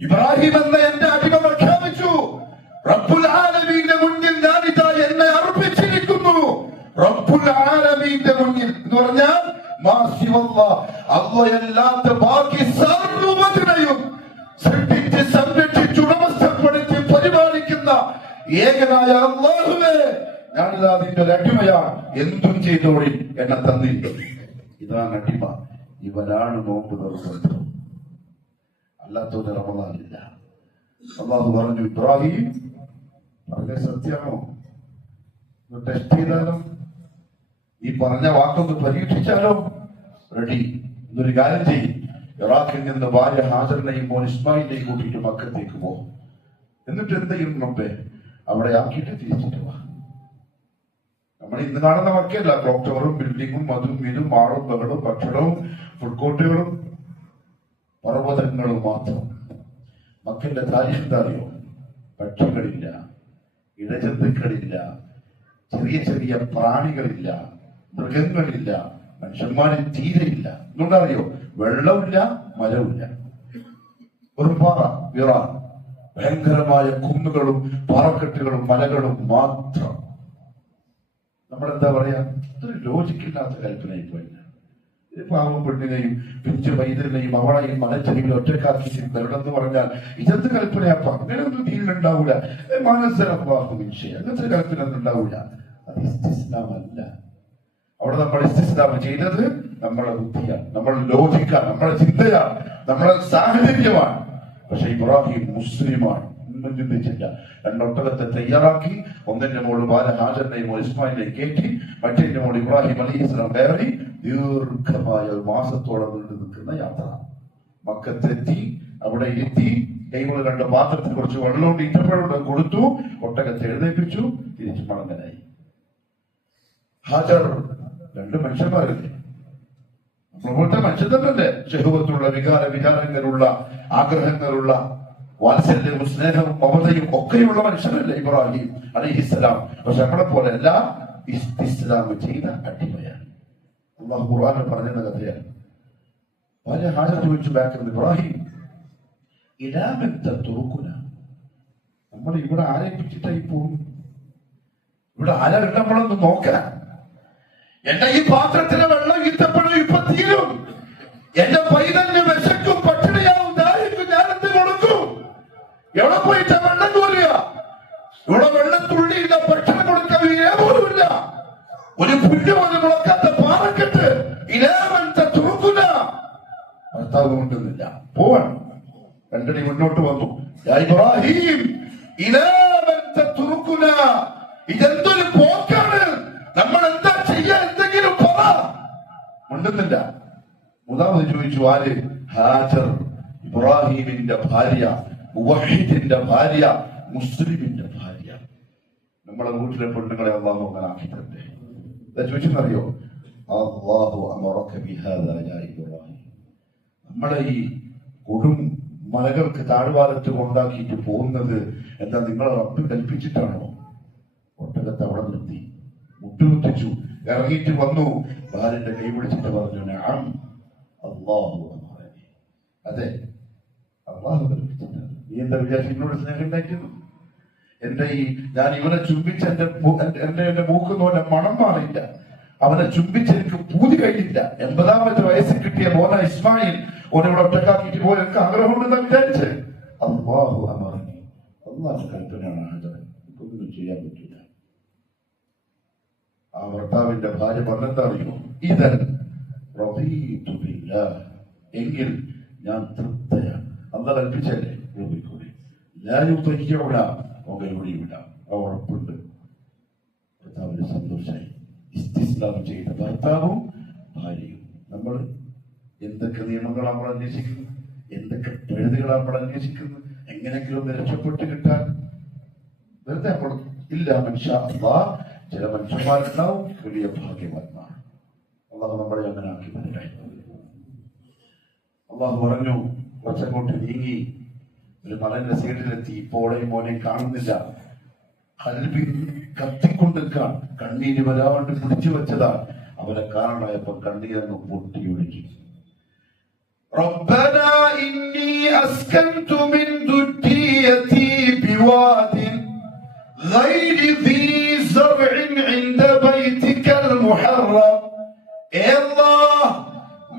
ഇബ്രാഹിം എന്ന എന്റെ അടിമ പ്രഖ്യാപിച്ചു, റബ്ബുൽ ആലമീന്റെ മുന്നിൽ ഞാനിതാ എന്നെ അർപ്പിച്ചിരിക്കുന്നു. റബ്ബുൽ ആലമീന്റെ മുന്നിൽ എന്ന് പറഞ്ഞാൽ അല്ലാഹുവല്ലാത്ത ബാക്കി സർവ്വതിനെയും സൃഷ്ടിച്ച് സംരക്ഷിച്ച് ഉടമസ്ഥപ്പെടുത്തി പരിപാലിക്കുന്ന ഏകനായ അല്ലാഹുവേ, ഞാനിതാ നിന്റെ ഒരു അടിമയാണ്, എന്തും ചെയ്തോളി, എന്നെ തന്നിരിക്കും. ഇതാണ് അടിമ. ഇവനാണ് നോമ്പ് നിർബന്ധം, അല്ലാത്തൊരു റമദാനില്ല. അല്ലാഹു പറഞ്ഞു, ഇബ്രാഹിം പറഞ്ഞ സത്യമാണോ? ടെസ്റ്റ് ചെയ്താലും ഈ പറഞ്ഞ വാക്കൊന്ന് പരീക്ഷിച്ചാലോ? റെഡി. എന്നൊരു കാര്യം ചെയ്യും, ഇറാഖിൽ നിന്ന് ഭാര്യ ഹാജറിനെയും മോൻ ഇസ്മായിലിനെയും കൂട്ടിയിട്ട് മക്കത്തേക്ക് പോകും. എന്നിട്ട് എന്ത് ചെയ്യും? മുമ്പേ അവിടെ ആക്കിയിട്ട് തിരിച്ചിട്ട് വാ. നമ്മൾ ഇന്ന് കാണുന്ന മക്കയല്ല, ഡോക്ടറും ബിൽഡിങ്ങും അതും ഇതും മാറും ബഹളും ഭക്ഷണവും ഫുഡ് കോർട്ടുകളും പർവ്വതങ്ങളും മാത്രം. മക്കന്റെ കാര്യം എന്താ അറിയോ? പക്ഷികളില്ല, ഇഴജന്തുക്കളില്ല, ചെറിയ ചെറിയ പ്രാണികളില്ല, മൃഗങ്ങളില്ല, മനുഷ്യന്മാരിൽ തീരെയില്ല. എന്തുകൊണ്ടറിയോ? വെള്ളമില്ല, മരമില്ല, ഒരു പാറ, വിറാൻ, ഭയങ്കരമായ കുന്നുകളും പാറക്കെട്ടുകളും മലകളും മാത്രം. നമ്മളെന്താ പറയാ? ഇതൊരു ലോജിക്കില്ലാത്ത കൽപ്പനയായി പോയില്ല. പാവം പെണ്ണിനെയും പിഞ്ചു വൈദ്യനെയും അവളെയും മലച്ചെടിയിൽ ഒറ്റക്കാക്കി വരണമെന്ന് പറഞ്ഞാൽ ഇതെന്ത് കൽപ്പനയപ്പ? അങ്ങനെയൊന്നും തീരുണ്ടാവൂല. അങ്ങനത്തെ കൽപ്പന ഒന്നും ഉണ്ടാവൂല. അത് ഇസ്തിസ്ലാമല്ല. അവിടെ നമ്മൾ ഇസ്തിസ്ലാം ചെയ്തത് നമ്മളെ ബുദ്ധിയാണ്, നമ്മളെ ലോജിക്കാണ്, നമ്മളെ ചിന്തയാണ്, നമ്മളെ സാഹചര്യമാണ്. പക്ഷെ ഇബ്രാഹിം മുസ്ലിമാണ്, ഒന്നും ചിന്തിച്ചില്ല. രണ്ടൊട്ടകത്തെ തയ്യാറാക്കി, ഒന്നിന്റെ മോള് ഹാജറിനെയും ഇസ്മായിലിനെയും കയറ്റി, മറ്റേ മോള് ഇബ്രാഹിം അലൈഹിസ്സലാം കയറി ദീർഘമായ ഒരു മാസത്തോളം നീണ്ടു നിൽക്കുന്ന യാത്ര. മക്കത്തെത്തി, അവിടെ എത്തി, കൈകൾ കണ്ട പാത്രത്തിൽ കുറച്ച് വെള്ളമുണ്ട്, ഈറ്റപ്പഴം കൊടുത്തു, ഒട്ടകത്തെ എഴുന്നേൽപ്പിച്ചു, തിരിച്ചു മടങ്ങനായി. ഹാജർ രണ്ട് മനുഷ്യന്മാരല്ലേ, നമ്മളുപോലത്തെ മനുഷ്യൻ തന്നെയല്ലേ, ഷഹുവത്തുള്ള വികാരങ്ങളുള്ള ആഗ്രഹങ്ങളുള്ള വാത്സല്യവും സ്നേഹവും മമതയും ഒക്കെയുള്ള മനുഷ്യനല്ലേ ഇബ്രാഹിം അലൈഹിസ്സലാം. പക്ഷെ നമ്മളെ പോലെ അല്ല, ഇസ്തിസ്ലാം ചെയ്ത അടിമയാണ്. അല്ലാഹു ഖുർആനിൽ പറയുന്ന കഥയാണ്. ഭാര്യ ഹാജർ ചോദിച്ചു ബാക്കിൽ, ഇബ്രാഹിം ഇലാ മൻ തത്റുകുന, നമ്മൾ ഇവിടെ ആരേൽപ്പിച്ചിട്ടായി പോകും? ഇവിടെ ആരാ നമ്മളൊന്ന് നോക്കാൻ? എന്റെ ഈ പാത്രത്തിലെ വെള്ളം ഈത്തപ്പഴം ഇപ്പൊ തീരും. എന്റെ പൈതലിന് വിശക്കും, പട്ടിണിയാവും, ദാഹിക്കും. ഞാൻ എന്ത് കൊടുക്കും? എവിടെ പോയിട്ടാ വെള്ളം കോരുക? ഇവിടെ വെള്ളത്തുള്ളിയില്ല, ഭക്ഷണം കൊടുക്കാൻ പോലുമില്ല. ഒരു പുല്ല് പോലും മുളക്കാത്ത പാറക്കെട്ട്. ഇലാമത്തെ തുറക്കുന്ന ഭർത്താവ് കൊണ്ടുന്നില്ല, പോവാണ്. രണ്ടടി മുന്നോട്ട് വന്നു. ഇബ്രാഹിം ഇലാമത്തെ തുറക്കുന്ന, ഇതെന്തൊരു പോക്കാണ്, നമ്മൾ എന്താ ചെയ്യാൻ? എന്തെങ്കിലും പറ. ഉണ്ടെന്നില്ല. മൂന്നാമത് ചോദിച്ചു, ആര്? ഹാജർ, ഇബ്രാഹിമിന്റെ ഭാര്യ, മുവഹിദിന്റെ ഭാര്യ, മുസ്ലിമിന്റെ ഭാര്യ. നമ്മളെ വീട്ടിലെ പെണ്ണുങ്ങളെ അല്ലാഹു അങ്ങനെ ആക്കിയിട്ടുണ്ട്. എന്താ ചോദിച്ചെന്നറിയോ? അല്ലാഹു അമറക ബിഹാദാ യാ ഇബ്രാഹിം. നമ്മളെ ഈ കൊടും മലകൾക്ക് താഴ്വാരത്ത് കൊണ്ടാക്കിയിട്ട് പോകുന്നത് എന്താ നിങ്ങളെ റബ്ബ് കൽപ്പിച്ചിട്ടാണോ? ഒട്ടകത്തെ അവിടെ നിർത്തി, മുട്ടുകുത്തിച്ചു, ഇറങ്ങിയിട്ട് വന്നു. ഭാര്യന്റെ കൈ പിടിച്ചിട്ട് പറഞ്ഞു, നഅം അല്ലാഹു അമറനി. അതെ, അല്ലാഹു കൽപ്പിച്ചിട്ടാണ്. നീ എന്താ വിചാരിച്ചു എന്നോട് സ്നേഹം ഉണ്ടാക്കിയത്? ഞാൻ ഇവനെ ചുംബിച്ച് എന്റെ മൂക്കുന്ന പോലെ മണം മാറിയില്ല. അവനെ ചുംബിച്ച് എനിക്ക് പൂതി കഴിഞ്ഞില്ല. 80ാമത്തെ വയസ്സിൽ കിട്ടിയ മോന ഇസ്മായിൽ ഓനിവിടെ ഒറ്റക്കാക്കിയിട്ട് പോയി എനിക്ക് ആഗ്രഹമുണ്ടെന്ന് വിചാരിച്ച്. അല്ലാഹു അമറനി, അല്ലാഹു കൽപ്പനയാണ് ഹാജർ, ഒന്നും ചെയ്യാൻ പറ്റില്ല. ആ ഭർത്താവിന്റെ ഭാര്യ പറഞ്ഞെന്താ അറിയോ? ഇതൻ റദീതു ബില്ലാഹ്, എങ്കിൽ ഞാൻ തൃപ്തയാണ്. അല്ലാഹു കൽപ്പിച്ചല്ലേ, കൂടി ലായുതയ്യഉന, ഒകയൊടിയില്ല. ഉറപ്പുണ്ട്. ഭർത്താവിന് സന്തോഷമായി. ഇസ്തിസ്ലാം ചെയ്ത ഭർത്താവും ഭാര്യയും. നമ്മൾ എന്തൊക്കെ നിയമങ്ങളാണ് നമ്മൾ അന്വേഷിക്കുന്നത്, എന്തൊക്കെ പഴുതുകളാണ് നമ്മൾ അന്വേഷിക്കുന്നത്, എങ്ങനെയെങ്കിലും ഒന്ന് രക്ഷപ്പെട്ട് കിട്ടാൻ. വെറുതെ നമ്മൾ ഇല്ല. മനുഷ്യ അല്ലാഹ്, ചില മനുഷ്യന്മാരുണ്ടാവും വലിയ ഭാഗ്യവാന്മാർ. അല്ലാഹു നമ്മളെ അങ്ങനെ ആക്കി തരട്ടെ. അല്ലാഹു പറഞ്ഞു, കുറച്ചങ്ങോട്ട് നീങ്ങി ഒരു മലന്റെ സൈഡിലെത്തി. ഇപ്പോളെയും മോനെയും കാണുന്നില്ല. കൽബി കത്തിക്കൊണ്ടിരിക്കാൻ, കണ്ണീര് വരാണ്ട് പിടിച്ചു വെച്ചതാണ്. അവനെ കാണാനായപ്പോ കണ്ണീരൊന്ന് പൊട്ടി ഒഴുകി. ربنا إني أسكنت من ذريتي بواد غير ذي زرع عند بيتك المحرم. الله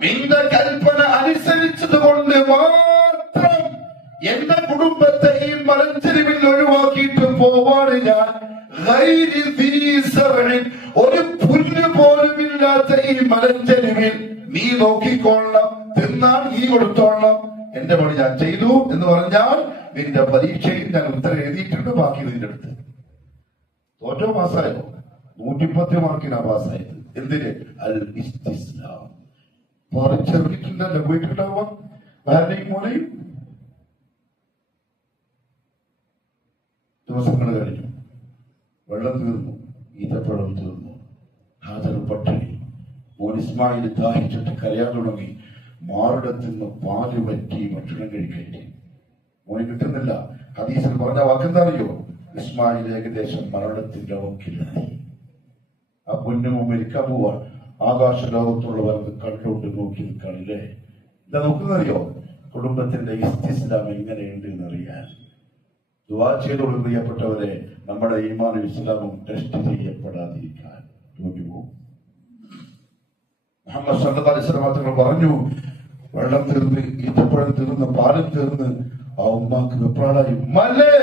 നിന്റെ കൽപ്പന അനുസരിച്ചതുകൊണ്ട് മാത്രം എന്റെ കുടുംബത്തെ ഈ മലഞ്ചെരിവിൽ ഒഴിവാക്കിയിട്ട് പോവാണ് ഞാൻ. ഒരു പുല്ല് പോലും ഇല്ലാത്ത ഈ മലഞ്ചെരിവിൽ നീ നോക്കിക്കൊള്ളണം, തിന്നാൻ നീ കൊടുത്തോളണം. എന്റെ പണി ഞാൻ ചെയ്തു എന്ന് പറഞ്ഞാൽ നിന്റെ പരീക്ഷയിൽ ഞാൻ ഉത്തരം എഴുതിയിട്ടുണ്ട്. ബാക്കി നിന്റെ അടുത്ത് തോറ്റോ പാസ്സായോ? 110 മാർക്കിനാ പാസ്സായത്. എന്തിന്? അൽ ഇസ്തിസ്ലാം. പറിച്ചെറിഞ്ഞിട്ടുണ്ടല്ലോ, പോയിട്ടുണ്ടാവുക ഭാര്യയും മോനെയും. ദിവസങ്ങൾ കഴിഞ്ഞു, വെള്ളം തീർന്നു, ഈത്തപ്പഴം തീർന്നു, ഹാജർ പട്ടിണി. മോൻ ഇസ്മായിൽ ദാഹിച്ചിട്ട് കരയാൻ തുടങ്ങി. മാറിടത്തുനിന്ന് പാല് പറ്റി ഭക്ഷണം കഴിക്കട്ടെ. മോന് കിട്ടുന്നില്ല. ഹദീസിൽ പറഞ്ഞ വാക്കെന്താ അറിയോ? ഇസ്മായിൽ ഏകദേശം മരണത്തിന്റെ വക്കിലെത്തി. ആ പൊന്നു മരിക്കാൻ പോവാൻ. ആകാശ ലോകത്തുള്ളവർക്ക് കണ്ടുകൊണ്ട് നോക്കി നിൽക്കാണില്ലേ? എന്താ നോക്കുന്നറിയോ? കുടുംബത്തിന്റെ ഇസ്തിസ്ലാം എങ്ങനെയുണ്ട് എന്നറിയാൻ. ദുആ ചെയ്തോളൂ പ്രിയപ്പെട്ടവരെ, നമ്മുടെ ഈമാനും ഇസ്ലാമും ടെസ്റ്റ് ചെയ്യപ്പെടാതിരിക്കാൻ. മുഹമ്മദ് സല്ലല്ലാഹു അലൈഹി വസല്ലം തങ്ങൾ പറഞ്ഞു, വെള്ളം തീർന്ന്, ഈത്തപ്പഴം തീർന്ന്, പാലും തീർന്ന് ആ ഉമ്മാക്ക് വെപ്രാളായി. ഉമ്മല്ലേ,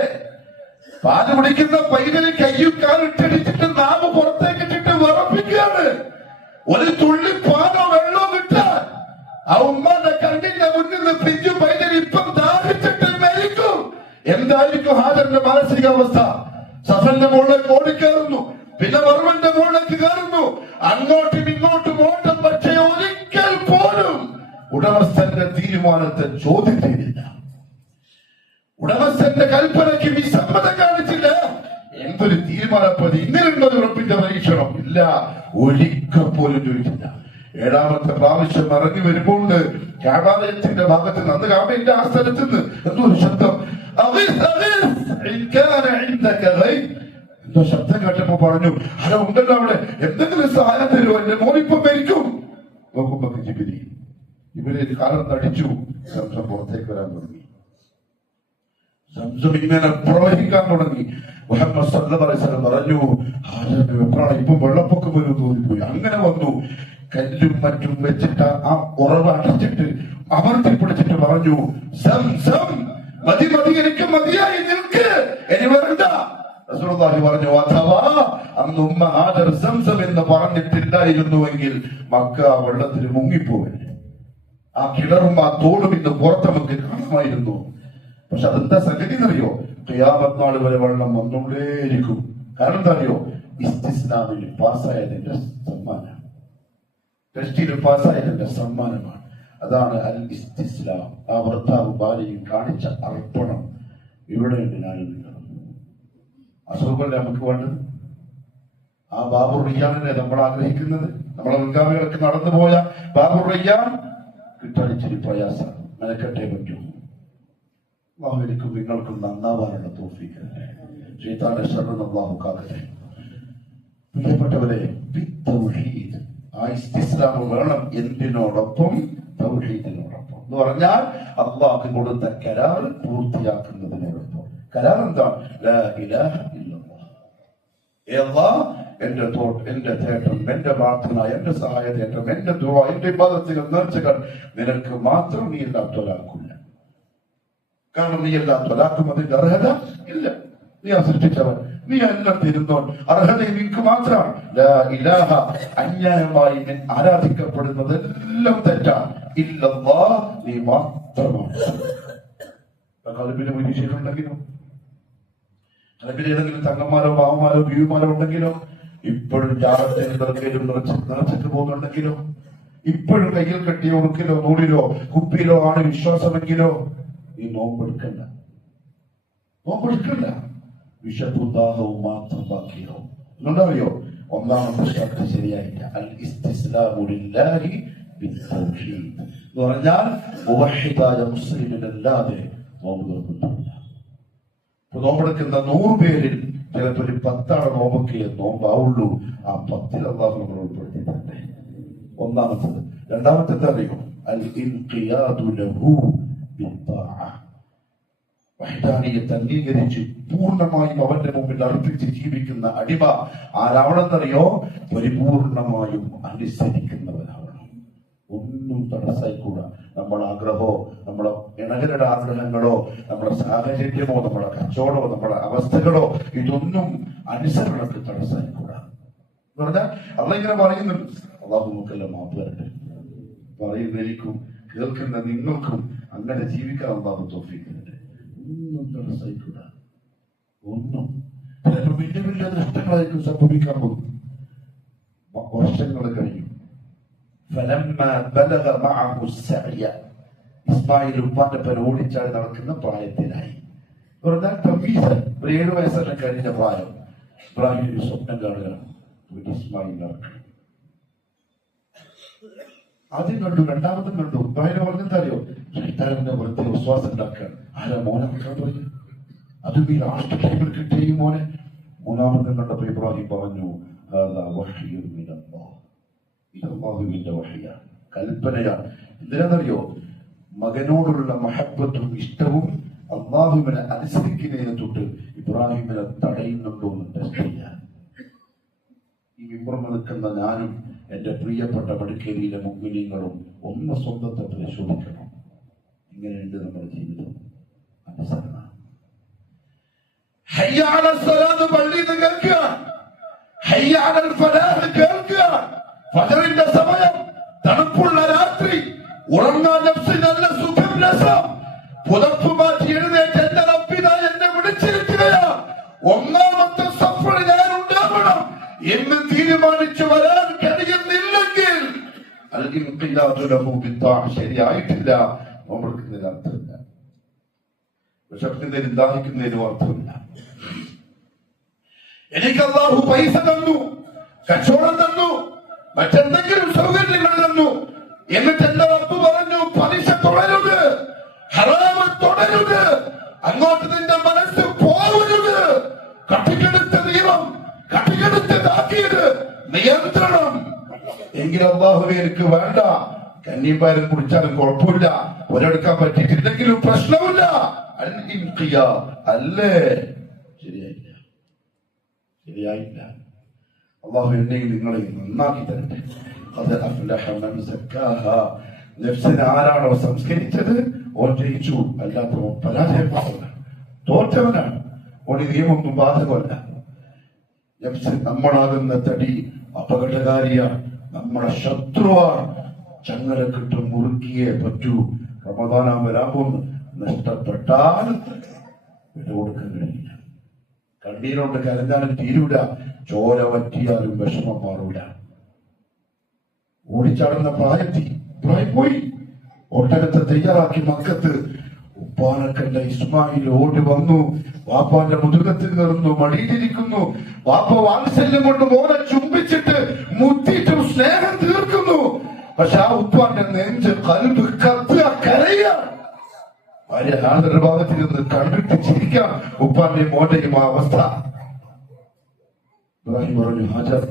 പാല് കുടിക്കുന്ന പൈതല് കയ്യും കാലിട്ടടിച്ചിട്ട് നാവ് പുറത്തേക്കിട്ടിട്ട് വിറപ്പിക്കുകയാണ്. ഒരു തുള്ളി പാലോ വെള്ളോ കിട്ടാൻ ആ ഉമ്മാന്റെ കണ്ണിന്റെ മുന്നിൽ നിന്ന് പിഞ്ചു പൈതൽ ഇപ്പം ദാഹിച്ചിട്ട് മരിക്കും. എന്തായിരിക്കും ഹാജറിന്റെ മാനസികാവസ്ഥ? സഫന്റെ മുകളിലേക്ക് ഓടിക്കയറുന്നു, പിന്നെ മറുവന്റെ മുകളിലേക്ക് കയറുന്നു, അങ്ങോട്ടും ഇങ്ങോട്ടും ഓട്ടം. പക്ഷേ ഒരിക്കൽ പോലും ഉടമസ്ഥന്റെ തീരുമാനത്തെ ചോദ്യം ചെയ്തില്ല, ഉടമസ്ഥന്റെ കൽപ്പനയ്ക്ക് വിസമ്മതം കാണിച്ചില്ല. എന്തൊരു തീരുമാനപ്രതി! ഇങ്ങനെയുണ്ടൊരു ഉറപ്പിന്റെ പരീക്ഷണം ഇല്ല, ഒരിക്കൽ പോലും ചോദിച്ചില്ല. ഏഴാമത്തെ പ്രാവശ്യം ഇറങ്ങി വരുമ്പോൾ കാബാലയത്തിന്റെ ഭാഗത്ത് നിന്ന്, അന്ന് കാബയുടെ ആ സ്ഥലത്ത് നിന്ന് എന്തോ ഒരു ശബ്ദം, എന്തോ ശബ്ദം കേട്ടപ്പോ പറഞ്ഞു, അല്ല ഉണ്ടല്ലോ അവിടെ, എന്തെങ്കിലും സഹായം തരുമോ, എന്റെ മോനിപ്പം മരിക്കും. നോക്കുമ്പോ ജിബിരി ഇവരെ കാലം നടിച്ചു, സംസം പുറത്തേക്ക് വരാൻ തുടങ്ങി, സംസം ഇങ്ങനെ പ്രവഹിക്കാൻ തുടങ്ങി. മുഹമ്മദ് സല്ലല്ലാഹു അലൈഹി വസല്ലം പറഞ്ഞു, ഇപ്പം വെള്ളപ്പൊക്കം വരും തോന്നിപ്പോയി. അങ്ങനെ വന്നു, കല്ലും മറ്റും വെച്ചിട്ട് ആ ഉറവ് അടച്ചിട്ട് അമർത്തി പിടിച്ചിട്ട് പറഞ്ഞു, സംസം മതി മതി, എനിക്ക് മതിയായി, നിൽക്ക്, ഇനി വരണ്ട. റസൂലുള്ളാഹി പറഞ്ഞു, അഥവാ അന്ന് ഉമ്മ ഹാജർ സംസം എന്ന് പറഞ്ഞിട്ടില്ലായിരുന്നുവെങ്കിൽ മക്ക വെള്ളത്തിൽ മുങ്ങിപ്പോവരുത്. ആ കിണറും ആ തോടും ഇന്ന് പുറത്ത് നമുക്ക് കാണുമായിരുന്നു. പക്ഷെ അതെന്താ സംഗതി എന്നറിയോ? ഖിയാമത്ത് നാൾ വരെ വെള്ളം വന്നുകൊണ്ടേയിരിക്കും. കാരണം എന്താ അറിയോ? ഇസ്തിസ്ലാമിൽ പാസ്സായതിന്റെ സമ്മാനം, ടെസ്റ്റിൽ പാസ്സായതിന്റെ സമ്മാനമാണ്. അതാണ് അൽ ഇസ്തിസ്ലാം. ആ ഭർത്താവ് ഭാര്യയും കാണിച്ച അർപ്പണം ഇവിടെയുണ്ട്. ഞാനും നിങ്ങളും അസുഖമല്ലേ നമുക്ക് വേണ്ടത്? ആ ബാബുർ റയ്യാനെ നമ്മൾ ആഗ്രഹിക്കുന്നത്. നമ്മളെ മുൻഗാമികളൊക്കെ നടന്നുപോയ ബാബുർ റയ്യാൻ കിട്ടാനിച്ചിരി പ്രയാസം, മെനക്കെട്ടേ പറ്റൂ. അല്ലാഹു എനിക്കും നിങ്ങൾക്കും നന്നാവാനുള്ള തൗഫീഖ് തരട്ടെ. ശൈത്താന്റെ ശർറിൽ അല്ലാഹു കാക്കട്ടെ. പ്രിയപ്പെട്ടവരെ, തൗഹീദ്, ആ ഇസ്തിസ്ലാം വേണം. എന്തിനോടൊപ്പം? തൗഹീദിനോടൊപ്പം. എന്ന് പറഞ്ഞാൽ അല്ലാഹു കൊടുത്ത കരാർ പൂർത്തിയാക്കുന്നതിനോടൊപ്പം. കരാർ എന്താണ്? ലാ ഇലാഹ ഇല്ലല്ലാഹ്. അല്ലാഹ് എന്റെ തേട്ടം, എന്റെ പ്രാർത്ഥന, എന്റെ സഹായതേട്ടം, എന്റെ ദുആ, എന്റെ ഇബാദത്തുകൾ, നേർച്ചകൾ നിനക്ക് മാത്രം, നീ അല്ലാത്തവരാക്കില്ല. കാരണം നീ അല്ലാത്തവരാക്കും അതിന്റെ അർഹത ഇല്ല. നീ ആ സൃഷ്ടിച്ചവൻ, നീ എല്ലാം തരുന്നോൻ, അർഹത നിനക്ക് മാത്രമാണ്. ലാ ഇലാഹ, അന്യായമായി ആരാധിക്കപ്പെടുന്നത് എല്ലാം തെറ്റാണ്. ഇല്ലല്ലാഹ്, നീ മാത്രമാണ്. കൽബിന് വിശേഷമുണ്ടെങ്കിലോ, കൽബിൽ ഏതെങ്കിലും തങ്ങന്മാരോ പാവന്മാരോ ബീവിമാരോ ഉണ്ടെങ്കിലോ, ഇപ്പോഴും നിറച്ചിട്ട് പോകുന്നുണ്ടെങ്കിലോ, ഇപ്പോഴും കയ്യിൽ കെട്ടിയ ഉറുക്കിലോ നൂലിലോ കുപ്പിയിലോ ആണ് വിശ്വാസമെങ്കിലോ, നീ നോമ്പെടുക്കണ്ട, നോമ്പെടുക്കണ്ട. വിശപ്പും ദാഹവും മാത്രം ബാക്കിയാവും. എന്നുണ്ടറിയോ? ഒന്നാമത്തെ ശക്തി ശരിയായില്ല. അൽ ഇസ്തിസ്ലാമു ലില്ലാഹി ബിത്തൗഹീദ് എന്ന് പറഞ്ഞാൽ മുവഹ്ഹിദായ മുസ്ലിമിനല്ലാതെ നോമ്പ് നിർബന്ധമില്ല. നോമ്പെടുക്കുന്ന 100 പേരിൽ ചിലപ്പോൾ ഒരു 10 നോമ്പൊക്കെ നോമ്പാവുള്ളൂ. ആ 10 അല്ലാഹു നമ്മൾ ഉൾപ്പെടുത്തിയിട്ടുണ്ട്. ഒന്നാമത്തത്. രണ്ടാമത്തെ അറിയോ? അൽ ഇൻഖിയാദു ലഹു ബിത്താഅ, വഹ്ദാനിയത്ത് അംഗീകരിച്ച് പൂർണ്ണമായും അവന്റെ മുമ്പിൽ അർപ്പിച്ച് ജീവിക്കുന്ന അടിമ ആരാവണമെന്നറിയോ? പരിപൂർണമായും അനുസരിക്കുന്നവരാവണം. ഒന്നും തടസ്സായിക്കൂടാ. നമ്മളെ ആഗ്രഹമോ, നമ്മളെ ഇണകരുടെ ആഗ്രഹങ്ങളോ, നമ്മുടെ സാഹചര്യമോ, നമ്മുടെ കച്ചവടമോ, നമ്മുടെ അവസ്ഥകളോ, ഇതൊന്നും അനുസരണക്ക് തടസ്സായിക്കൂടാ. എന്ന് പറഞ്ഞാൽ അള്ളാഹ് ഇങ്ങനെ പറയുന്നുണ്ട്. അള്ളാഹു നമുക്കെല്ലാം മാപ്പ് തരട്ടെ. പറയുന്ന എനിക്കും കേൾക്കുന്ന നിങ്ങൾക്കും അങ്ങനെ ജീവിക്കാൻ അള്ളാഹു തൗഫീഖ് തരട്ടെ. ഒന്നും തടസ്സായിക്കൂടാ. ഒന്നും ചിലപ്പോൾ വലിയ വലിയ നഷ്ടങ്ങളായിരിക്കും സംഭവിക്കാൻ പോകും. വർഷങ്ങൾ കഴിഞ്ഞു. ഇസ്മായിൽ ഉപ്പാന്റെ പേര് ഓടിച്ചാടി നടക്കുന്ന പ്രായത്തിലായി. പറഞ്ഞാൽ തമീസൻ, ഒരു 7 വയസ്സെല്ലാം കഴിഞ്ഞ പ്രായം. ഇബ്രാഹിം ഒരു സ്വപ്നം കാണുകയാണ്, ഇസ്മായിൽ നടക്കണം. ആദ്യം കണ്ടു, രണ്ടാമതും കണ്ടു. ഇബ്രാഹിം പറഞ്ഞെന്തറിയോ? ഷൈത്താനെ വെറുതെ വിശ്വാസം ഉണ്ടാക്കുകയാണ്. ആരാ മോനെ മക്കൾ പറഞ്ഞു? അതും ഈ ലാസ്റ്റ് ടൈമിൽ കിട്ടിയ മോനെ. മൂന്നാമതും കണ്ടപ്പോ ഇബ്രാഹിം പറഞ്ഞു, അല്ലാഹുവിന്റെ വഹയാണ്, കൽപ്പനയാണ്. എന്തിനാണെന്നറിയോ? മകനോടുള്ള മഹബത്തും ഇഷ്ടവും അള്ളാഹുവിനെ അനുസരിക്കുന്നതിനെ തൊട്ട് ഇബ്രാഹിമിനെ തടയുന്നുണ്ടോ എന്ന് ടെസ്റ്റ് ചെയ്യാൻ. ഈ വിമ്പ്രമ നിൽക്കുന്ന ഞാനും എന്റെ പ്രിയപ്പെട്ട മടിക്കേരിയിലെ മുഗ്മിനീങ്ങളും ഒന്ന് സ്വന്തത്തെ പരിശോധിക്കണം. ഇങ്ങനെയുണ്ട് നമ്മുടെ ജീവിതം. അനുസരണ. ഹയ്യ അലൽ സ്വലാത്ത് പള്ളിയിൽ നിന്ന് കേൾക്കുക, ഹയ്യ അലൽ ഫലാഹ് കേൾക്കുക. ഫജറിന്റെ സമയം, തണുപ്പുള്ള രാത്രി, ഉറങ്ങാൻ നഫ്സിന് നല്ല സുഖം, രസം. പുതപ്പ് മാറ്റി എഴുന്നേറ്റ് എന്റെ റബ്ബിതാ എന്നെ വിളിച്ചിരിക്കുകയാ, ഒന്നാമത്തെ സഫർ ഞാൻ ഉണ്ടാവണം എന്ന് തീരുമാനിച്ചു വരാൻ കഴിയുന്നില്ലെങ്കിൽ ശരിയായിട്ടില്ല. നമ്മൾക്കുന്നതിന് അർത്ഥമില്ല, വിശപ്പിക്കുന്നതിനും ദാഹിക്കുന്നതിനും അർത്ഥമില്ല. എനിക്ക് അല്ലാഹു പൈസ തന്നു, കച്ചവടം തന്നു, മറ്റെന്തെങ്കിലും സൗകര്യങ്ങൾ തന്നു, എന്നിട്ട് എന്റെ റബ്ബ് പറഞ്ഞു പലിശ തുടരുത്, ഹറാമ് തുടരുത്, അങ്ങോട്ട് നിന്റെ മനസ്സ് പോകരുത്. കട്ടിക്കെടുത്ത നിയമം, കട്ടിക്കെടുത്തതാക്കിയത് നിയന്ത്രണം. എങ്കിൽ അല്ലാഹുവേ എനിക്ക് വേണ്ട, കന്നിപ്പാരം കുടിച്ചാലും കുഴപ്പമില്ല, ഒരെടുക്കാൻ പറ്റിയിട്ടില്ലെങ്കിലും പ്രശ്നമില്ല. അല്ലേ? ശരിയായില്ല, ശരിയായില്ല. അല്ലാഹു എന്നെയും നിങ്ങളെ നന്നാക്കി തരട്ടെ. നഫ്സിനെ ആരാണോ സംസ്കരിച്ചത് ഓൻ ജയിച്ചു, അല്ലാത്തവൻ പരാജയപ്പെട്ടവനാണ്, തോറ്റവനാണ്. ഓൻ ഈ നിയമമൊന്നും ബാധകമല്ല. നഫ്സ് നമ്മളാകുന്ന തടി അപകടകാരിയാണ്, നമ്മുടെ ശത്രുവാണ്. ചങ്ങലക്കിട്ട് മുറുക്കിയേ പറ്റൂ. റമദാനാൻ വരാൻ പോകുന്നു, നഷ്ടപ്പെട്ടാൽ വില കൊടുക്കാൻ കഴിയില്ല. കണ്ണീരോണ്ട് കരഞ്ഞാലും തീരൂല, ചോര വറ്റിയാലും വിഷമം മാറൂല. ഓടിച്ചാടുന്ന പ്രായം പോയി. ഒട്ടകത്തെ തയ്യാറാക്കി മക്കത്ത് ഉപ്പാനക്കണ്ട ഇസ്മായിൽ ഓടി വന്നു, വാപ്പാന്റെ മുതുകത്ത് കയറുന്നു, മടിയിലിരിക്കുന്നു. വാപ്പ വാത്സല്യം കൊണ്ട് മോനെ ചുംബിച്ചിട്ട് മുത്തിയിട്ടും സ്നേഹം തീർക്കുന്നു. പക്ഷെ ആ ഉപ്പാന്റെ നെഞ്ച് കൽബ് കത്തുക, കരയാണ്. ഭാര്യ ആളുടെ ഭാഗത്തിൽ നിന്ന് കണ്ടിട്ട് ചിരിക്കാം ഉപ്പാന്റെയും മോന്റെയും ആ അവസ്ഥ. ഇബ്രാഹിം പറഞ്ഞു, ഹാജർ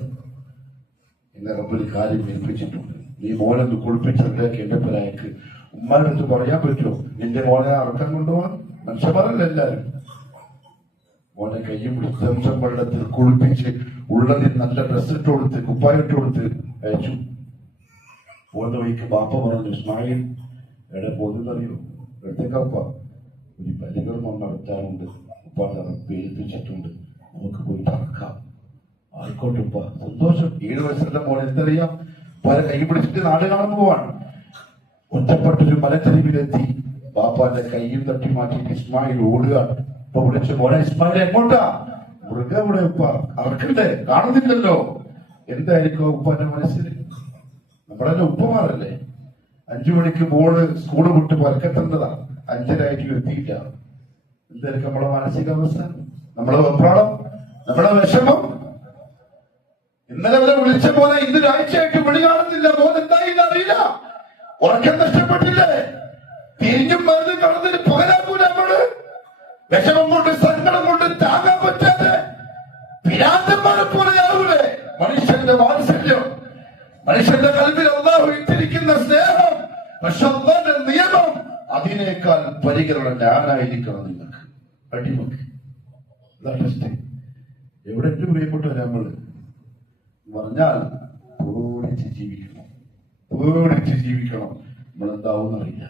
എന്നെ റബ്ബിൽ കാര്യം ഏൽപ്പിച്ചിട്ടുണ്ട്, നീ മോനൊന്ന് കുളിപ്പിച്ചതിലേക്ക് എന്റെ പേരായക്ക്. ഉമ്മാരുടെ അടുത്ത് പറയാൻ പറ്റുമോ നിന്റെ മോനെ അറക്കം കൊണ്ടുപോകാൻ? മനുഷ്യന്മാരല്ല എല്ലാരും. മോനെ കയ്യും പിടിച്ച് സംസം വെള്ളത്തിൽ കുളിപ്പിച്ച് ഉള്ളതിൽ നല്ല ഡ്രസ് ഇട്ട് കൊടുത്ത് കുപ്പായിട്ട് കൊടുത്ത് അയച്ചു. പോകുന്ന വഴിക്ക് ബാപ്പ പറഞ്ഞു, ഇസ്മായിൽ എവിടെ പോകുന്നറിയോ? എടുത്തേക്കപ്പ ഒരു പരികർമ്മം നടത്താനുണ്ട്, ഉപ്പ ഏൽപ്പിച്ചിട്ടുണ്ട്, നമുക്ക് പോയി തറക്കാം. ആയിക്കോട്ടെ ഉപ്പ, സന്തോഷം. 7 വയസ്സുള്ള മോൻ എന്തറിയാം, പല കൈ പിടിച്ചിട്ട് നാട് കാണാൻ പോവാണ്. ഒറ്റപ്പെട്ടൊരു മലച്ചെരിവിലെത്തി ബാപ്പാന്റെ കൈയും തട്ടി മാറ്റിയിട്ട് ഇസ്മായിൽ ഓടുകയാണ്. ഇപ്പൊ വിളിച്ചു, മോനെ ഇസ്മായിൽ എങ്ങോട്ടാ? മൃഗം ഇവിടെ ഉപ്പ, അറക്കണ്ടേ, കാണുന്നില്ലല്ലോ. എന്തായിരിക്കും ഉപ്പാന്റെ മനസ്സിൽ? നമ്മുടെ ഉപ്പമാരല്ലേ. 5 മണിക്ക് മോള് സ്കൂള് വിട്ട് പരക്കെത്തേണ്ടതാ, 5:30 എത്തിയില്ല. എന്തായിരിക്കും നമ്മുടെ മാനസികാവസ്ഥ, നമ്മുടെ വെപ്രാളം, നമ്മുടെ വിഷമം? ഇന്നലെ വരെ വിളിച്ച പോലെ ഇന്ന് ഒരാഴ്ചയായിട്ട് വിളി കാണുന്നില്ല. മോൻ എന്തായി അറിയില്ല, ഉറക്കം നഷ്ടപ്പെട്ടില്ലേ? തിരിഞ്ഞും മരുന്നും കടന്നിട്ട് പകരാക്കൂല. നമ്മള് വിഷമം കൊണ്ട് സങ്കടം കൊണ്ട് താങ്ങാൻ പറ്റാതെ പിരാന്തന്മാരെ പോലെയാവൂലേ? മനുഷ്യന്റെ വാത്സല്യം, മനുഷ്യന്റെ കൽവിൽ അല്ലാഹു ഇട്ടിരിക്കുന്ന സ്നേഹം, പക്ഷെ അല്ലാഹുവിന്റെ നിയമം അതിനേക്കാൾ പരിഗണന ഞാനായിരിക്കണം നിങ്ങൾക്ക്, അടിമക്ക്. എവിടെ പ്രിയപ്പെട്ടവരെ നമ്മള് പറഞ്ഞാൽ പേടിച്ച് ജീവിക്കണം, പേടിച്ച് ജീവിക്കണം. നമ്മളെന്താവുന്നറിയില്ല.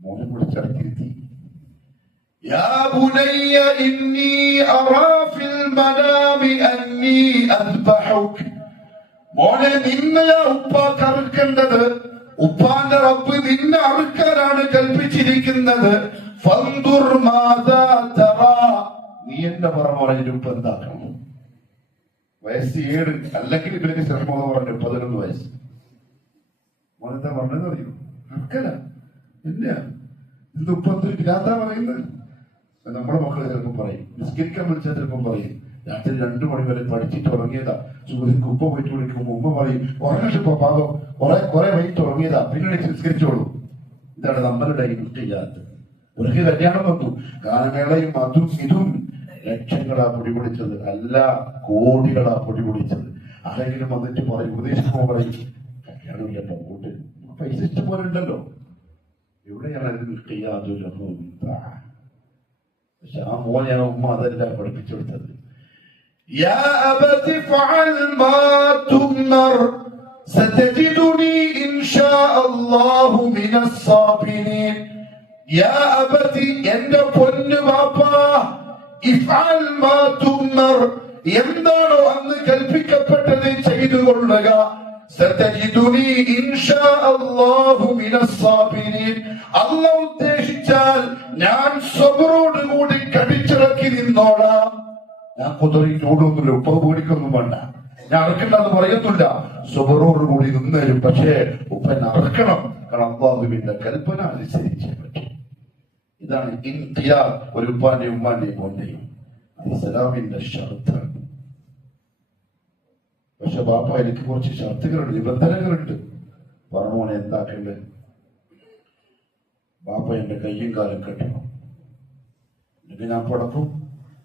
മോനെ പിടിച്ചടക്കിരുത്തി, യാ ബുനയ്യ ഇന്നി അറാ ഫിൽ മനാമി അന്നി അദ്ബഹുക. മോനെ നിന്നെയാ ഉപ്പ കറുക്കേണ്ടത്, ഉപ്പാന്റെ റബ്ബ് നിന്നെ അറുക്കാനാണ് കൽപ്പിച്ചിരിക്കുന്നത്. ഫൻദുർ മാദാ തറാ, നീ എന്റെ പറമോനെ ഉപ്പ എന്താക്കണം? വയസ്സ് 7, അല്ലെങ്കിൽ ഇവർക്ക് ശ്രമം പറഞ്ഞു 11 വയസ്സ്. മോനെന്താ പറഞ്ഞതെന്ന് അറിയൂ? അർക്കല ഇല്ല, ഇത് ഉപ്പൊരു ഗ്രാന്താ പറയുന്നത്. നമ്മുടെ മക്കള് ചിലപ്പം പറയും, നിസ്കരിക്കാൻ വിളിച്ചാൽ ചിലപ്പം പറയും രാത്രി 2 മണി വരെ പഠിച്ചിട്ട് ഉറങ്ങിയതാ, സുഹൃത്തുക്ക് ഉപ്പ പോയിട്ട് വിളിക്കുമ്പോ ഉമ്മ പറയും ഉറങ്ങിട്ടിപ്പോ പാപം, കുറെ വൈകിട്ട് ഉറങ്ങിയതാ, പിന്നീട് നിസ്കരിച്ചോളൂ. ഇതാണ് നമ്മളുടെ ചെയ്യാത്തത്. ഒരു കല്യാണം വന്നു, ഗാനമേളയും അതും ഇതും ലക്ഷങ്ങളാ പൊടിപൊടിച്ചത്, അല്ല കോടികളാ പൊടിപൊടിച്ചത്. ആരെങ്കിലും വന്നിട്ട് പറയും, ഉപദേശിക്കുമ്പോ പറയും കല്യാണമില്ല പോട്ട്, പൈസ ഇഷ്ടം പോലെ ഉണ്ടല്ലോ. എവിടെയാണ് അതിന് ചെയ്യാതൊരു? പക്ഷെ ആ മോനെയാണ് ഉമ്മ അതെല്ലാം പഠിപ്പിച്ചു കൊടുത്തത്. യാ അബതി ഫഅൽ മാ തുമർ സതജിദുനി ഇൻഷാ അല്ലാഹു മിനസ് സാബിരീൻ. യാ അബതി, എന്റെ പൊന്നു ബാപ്പാ, ഇഫ്അൽ മാ തുമർ, എന്താണോ അന്ന് കൽപ്പിക്കപ്പെട്ടത് ചെയ്തു കൊള്ളുക. സതജിദുനി ഇൻഷാ അല്ലാഹു മിനസ് സാബിരീൻ, അല്ലാഹു ഉദ്ദേശിച്ചാൽ ഞാൻ സബറോട് കൂടി കടിച്ചിറക്കി നിന്നോളാം. ഞാൻ കുതിരി ചൂടൊന്നുമില്ല, ഉപ്പ പേടിക്കൊന്നും വേണ്ട, ഞാൻ അറക്കണ്ടെന്ന് പറയത്തില്ല, സബറോട് കൂടി നിന്നേരും. പക്ഷേ ഉപ്പൻ അറക്കണം, കാരണം അല്ലാഹുവിന്റെ കൽപ്പന അനുസരിച്ചേ പറ്റും. ഇതാണ് ഇൻഖിയാദ്, ഒരു ഉപ്പാന്റെയും ഉമ്മാന്റെയും മോന്റെയും. അത് ഇസ്ലാമിന്റെ ഷർത്താണ്. പക്ഷെ ബാപ്പ, എനിക്ക് കുറച്ച് ഷർത്തുകളുണ്ട്, നിബന്ധനകളുണ്ട്. പറഞ്ഞോനെ എന്താക്കേണ്ടത്? ബാപ്പ എന്റെ കയ്യും കാലം കെട്ടണം, എന്നിട്ട് ഞാൻ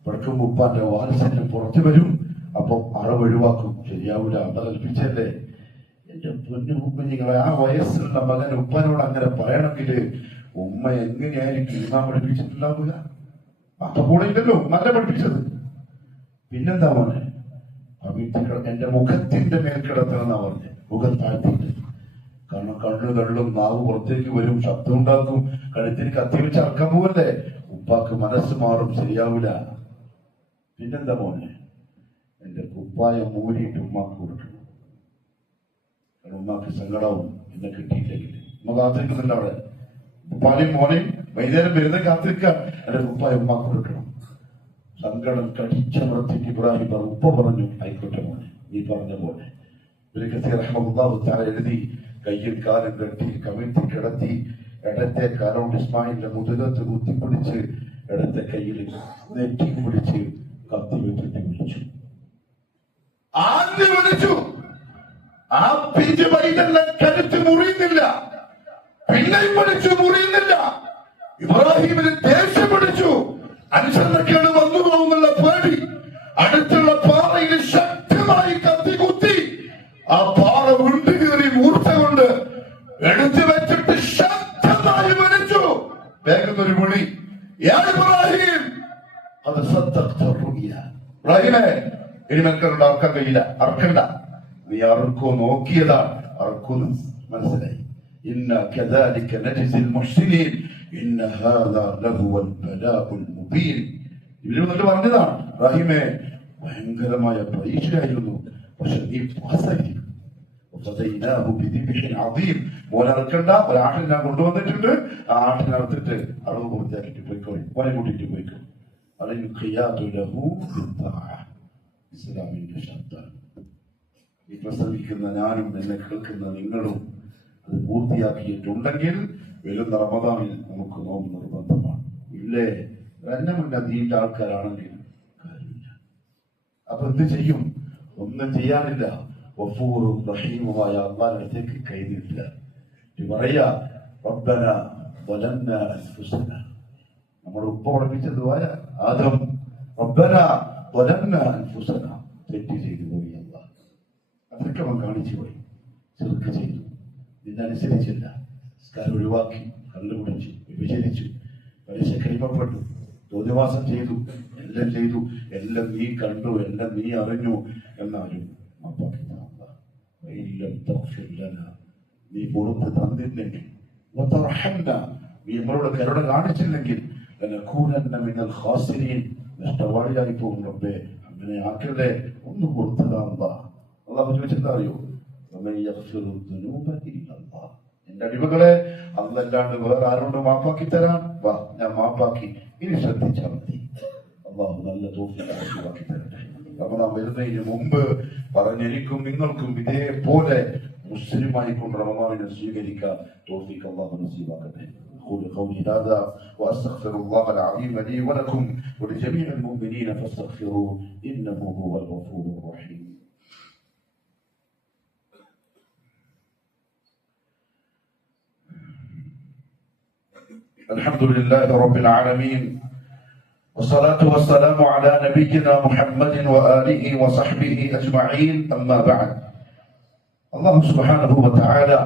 പടക്കുമ്പോ ഉപ്പാന്റെ വാത്സല്യം പുറത്തു വരും. അപ്പൊ അളവ് ഒഴിവാക്കും. ശരിയാവില്ല, അത കൽപ്പിച്ചല്ലേ. എന്റെ പൊന്നു കുഞ്ഞുങ്ങളെ, ആ വയസ്സുള്ള മകൻ ഉപ്പനോട് അങ്ങനെ പറയണമെങ്കിൽ ഉമ്മ എങ്ങനെയായിരിക്കും ഇമാം പഠിപ്പിച്ചിട്ടുണ്ടാവുക? ബാപ്പ കൂടെ ഇല്ലല്ലോ, നല്ല പഠിപ്പിച്ചത്. പിന്നെന്താ മോനെ, എന്റെ മുഖത്തിന്റെ മേൽ കിടത്തണമെന്നാ പറഞ്ഞ്, മുഖം താഴ്ത്തിയിട്ട്. കാരണം കണ്ണു തള്ളും, നാവ് പുറത്തേക്ക് വരും, ശബ്ദം ഉണ്ടാക്കും, കഴുത്തിന് കത്തി വെച്ച് അറക്കാൻ പോവല്ലേ. ഉപ്പാക്ക് മനസ്സ് മാറും, ശരിയാവില്ല. പിന്നെന്താ മോനെ, എന്റെ കുപ്പായം മൂരിയിട്ട് ഉമ്മാക്ക് കൊടുക്കണം. കാരണം ഉമ്മാക്ക് സങ്കടവും എന്നെ കിട്ടിയില്ലെങ്കിൽ. ഉമ്മ കാത്തിരിക്കുന്നുണ്ട് അവിടെ. ഉപ്പാനെയും മോനെയും വൈകുന്നേരം വരുന്ന കാത്തിരിക്കാൻ, എന്റെ കുപ്പായം ഉമ്മാക്ക് കൊടുക്കണം. സങ്കടം കടിച്ചമർത്തിട്ട് ഇബ്രാഹിം ഉപ്പ പറഞ്ഞു, ആയിക്കോട്ടെ മോനെ, നീ പറഞ്ഞ പോലെ. എഴുതി, കയ്യിൽ കാലം കെട്ടി കമിഴ്ത്തി കിടത്തി, ഇടത്തെ കാലോണ്ട് ഇസ്മായിലിന്റെ മുതുകത്ത് കുത്തിപ്പിടിച്ച്, ഇടത്തെ കയ്യിൽ നെറ്റി പിടിച്ച് കത്തി വെച്ചിട്ട് വിളിച്ചു. ആദ്യം വിളിച്ചു. ആ പിഞ്ചു പൈതലിന്റെ കരുത്ത് മുറിയുന്നില്ല. പിന്നെയും പിടിച്ചു, മുറിയുന്നില്ല. ഇബ്രാഹിമിന് ദേഷ്യം പിടിച്ചു. അനുസരണക്കേട് വന്നു പോകുന്നുള്ള പേടി. അടുത്തുള്ള പാറയിൽ ശക്തമായി കത്തി കുത്തി. ആ പാറ ഉണ്ടുകീറി മൂർച്ച കൊണ്ട് എടുത്തു വെച്ചിട്ട് ശക്തമായി വലിച്ചു. വേഗം ഒരു വിളി, യാ ഇബ്രാഹിം, അത് ഇബ്രാഹിമേ, ഇനി മെനക്കെടുണ്ട്, അറക്കാൻ കഴിയില്ല, അറക്കണ്ട. നീ അറക്കോ നോക്കിയതാണ്, അറക്കൂന്ന് മനസ്സിലായി. ഇന്ന കദാലിക നജ്സിൽ മുഹ്സിനീൻ ഇന്ന ഹാദാ ലഹുവൽ ബലാഉൽ മുബീൻ. ഇവര് പറഞ്ഞതാണ്, ഇബ്രാഹിമേ, ഭയങ്കരമായ പരീക്ഷയായിരുന്നു, പക്ഷെ നീ പാസ്സായിരിക്കും. മോനറക്കണ്ട, ഒരാട്ടിനെ ഞാൻ കൊണ്ടുവന്നിട്ടുണ്ട്. ആ ആട്ടിനെ അറുത്തിട്ട് അളവ് പൂർത്തിയാക്കിട്ട് പോയിക്കോളി, മോനെ കൂട്ടിട്ട് പോയിക്കോ. ഇസ്ലാമിന്റെ ശബ്ദം. ഈ പ്രസംഗിക്കുന്ന ഞാനും എന്നെ കേൾക്കുന്ന നിങ്ങളും അത് പൂർത്തിയാക്കിയിട്ടുണ്ടെങ്കിൽ വരുന്ന റമദാനിൽ നമുക്ക് നോമ്പ് നിർബന്ധമാണ്. ഇല്ലേ, എന്നെ മുന്നേ നീണ്ട ആൾക്കാരാണെങ്കിൽ കാര്യമില്ല. അപ്പൊ എന്ത് ചെയ്യും? ഒന്നും ചെയ്യാനില്ല. ഗഫൂറും റഹീമുമായ അല്ലാഹുവിന്റെ അടുത്തേക്ക് കൈ നീട്ടുക. പറയാ, റബ്ബന വലന്ന അൻഫുസന. നമ്മുടെ ഉപ്പ പഠിപ്പിച്ച ദുആയ ആദം, റബ്ബന വലന്ന അൻഫുസന. തെറ്റ് ചെയ്തു പോയി അല്ലാഹ്, അതിക്രമം കാണിച്ചു പോയി, ചെറുക്ക് ചെയ്തു, നിന്നനുസരിച്ചില്ല, നിസ്കാരം ഒഴിവാക്കി, കള്ളുകുടിച്ചു, വിഭജിച്ചു, പലിശ കൈമപ്പെട്ടു, തോന്നിവാസം ചെയ്തു, എല്ലാം ചെയ്തു, എല്ലാം നീ കണ്ടു, എല്ലാം നീ അറിഞ്ഞു. എന്നാലും നീ പുറത്ത് തന്നില്ലെങ്കിൽ, നീ നമ്മളോട് കരുണ കാണിച്ചില്ലെങ്കിൽ, നഷ്ടവാളിയായി പോകും. റബ്ബേ, അങ്ങനെ ആക്കല്ലേ, ഒന്ന് കൊടുത്തതാ. അല്ലാഹു ചോദിച്ചെന്താ അറിയോ? എന്റെ അടിമകളെ, അല്ലാണ്ട് വേറെ ആരോട് മാപ്പാക്കി തരാൻ? വാ, ഞാൻ മാപ്പാക്കി, ഇനി ശ്രദ്ധിച്ചാൽ മതി. അല്ലാഹു നല്ല തൗഫീഖ് തരട്ടെ. റമദാൻ വരുന്നതിന് മുമ്പ് പറഞ്ഞെനിക്കും നിങ്ങൾക്കും ഇതേപോലെ മുസ്ലിമായി കൊണ്ട് റമദാനിനെ സ്വീകരിക്കാൻ തൗഫീഖ് അല്ലാഹു നസീബാക്കട്ടെ. أقول قولي هذا وأستغفر الله العظيم لي ولكم ولجميع المؤمنين فاستغفروه إنه هو الغفور الرحيم. الحمد لله رب العالمين والصلاة والسلام على نبينا محمد وآله وصحبه أجمعين. أما بعد, الله سبحانه وتعالى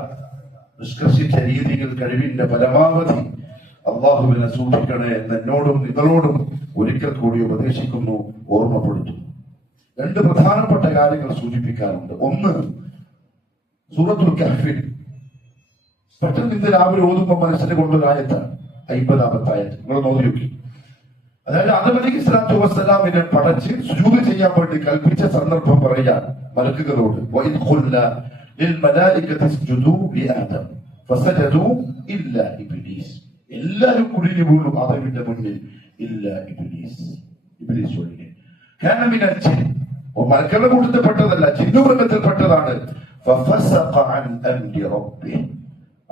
നിഷ്കർഷിച്ച രീതികൾ കഴിവിന്റെ പരമാവധി അള്ളാഹുവിനെ സൂക്ഷിക്കണേ എന്ന് എന്നോടും നിങ്ങളോടും ഒരിക്കൽ കൂടി ഉപദേശിക്കുന്നു, ഓർമ്മപ്പെടുത്തുന്നു. രണ്ട് പ്രധാനപ്പെട്ട കാര്യങ്ങൾ സൂചിപ്പിക്കാറുണ്ട്. ഒന്ന്, സൂറത്തുൽ കഹ്ഫിൽ പെട്ടെന്ന് ഇന്ന് രാവിലെ ഓതുമ്പോൾ മനസ്സിന് കൊണ്ടൊരായത്താണ് 50-ാമത്തെ ആയത്ത്. നിങ്ങൾ നോക്കി നോക്കി. അതായത് ആദം അലൈഹിസ്സലാത്തു വസ്സലാമിനെ പടച്ച് സുജൂദ് ചെയ്യാൻ വേണ്ടി കൽപ്പിച്ച സന്ദർഭം പറയാൻ മലക്കുകളോട്, വഇദ് ഖുൽനാ ലിൽ മലായികതി ഇസ്ജുദൂ ലിആദം ഫസജദൂ ഇല്ലാ ഇബ്ലീസ്. എല്ലാവരും കുഴിഞ്ഞു വീണു ആദമിന്റെ മുന്നിൽ, ഇല്ലാ ഇബ്ലീസ്, ഇബ്ലീസ് ഒഴികെ. കാന മിനൽ ജിൻ, മലക്കുകളുടെ കൂട്ടത്തിൽപ്പെട്ടതല്ല, ജിന്നുമൃഗത്തിൽപ്പെട്ടതാണ്. ഫഫസഖ അൻ അംരി റബ്ബിഹി,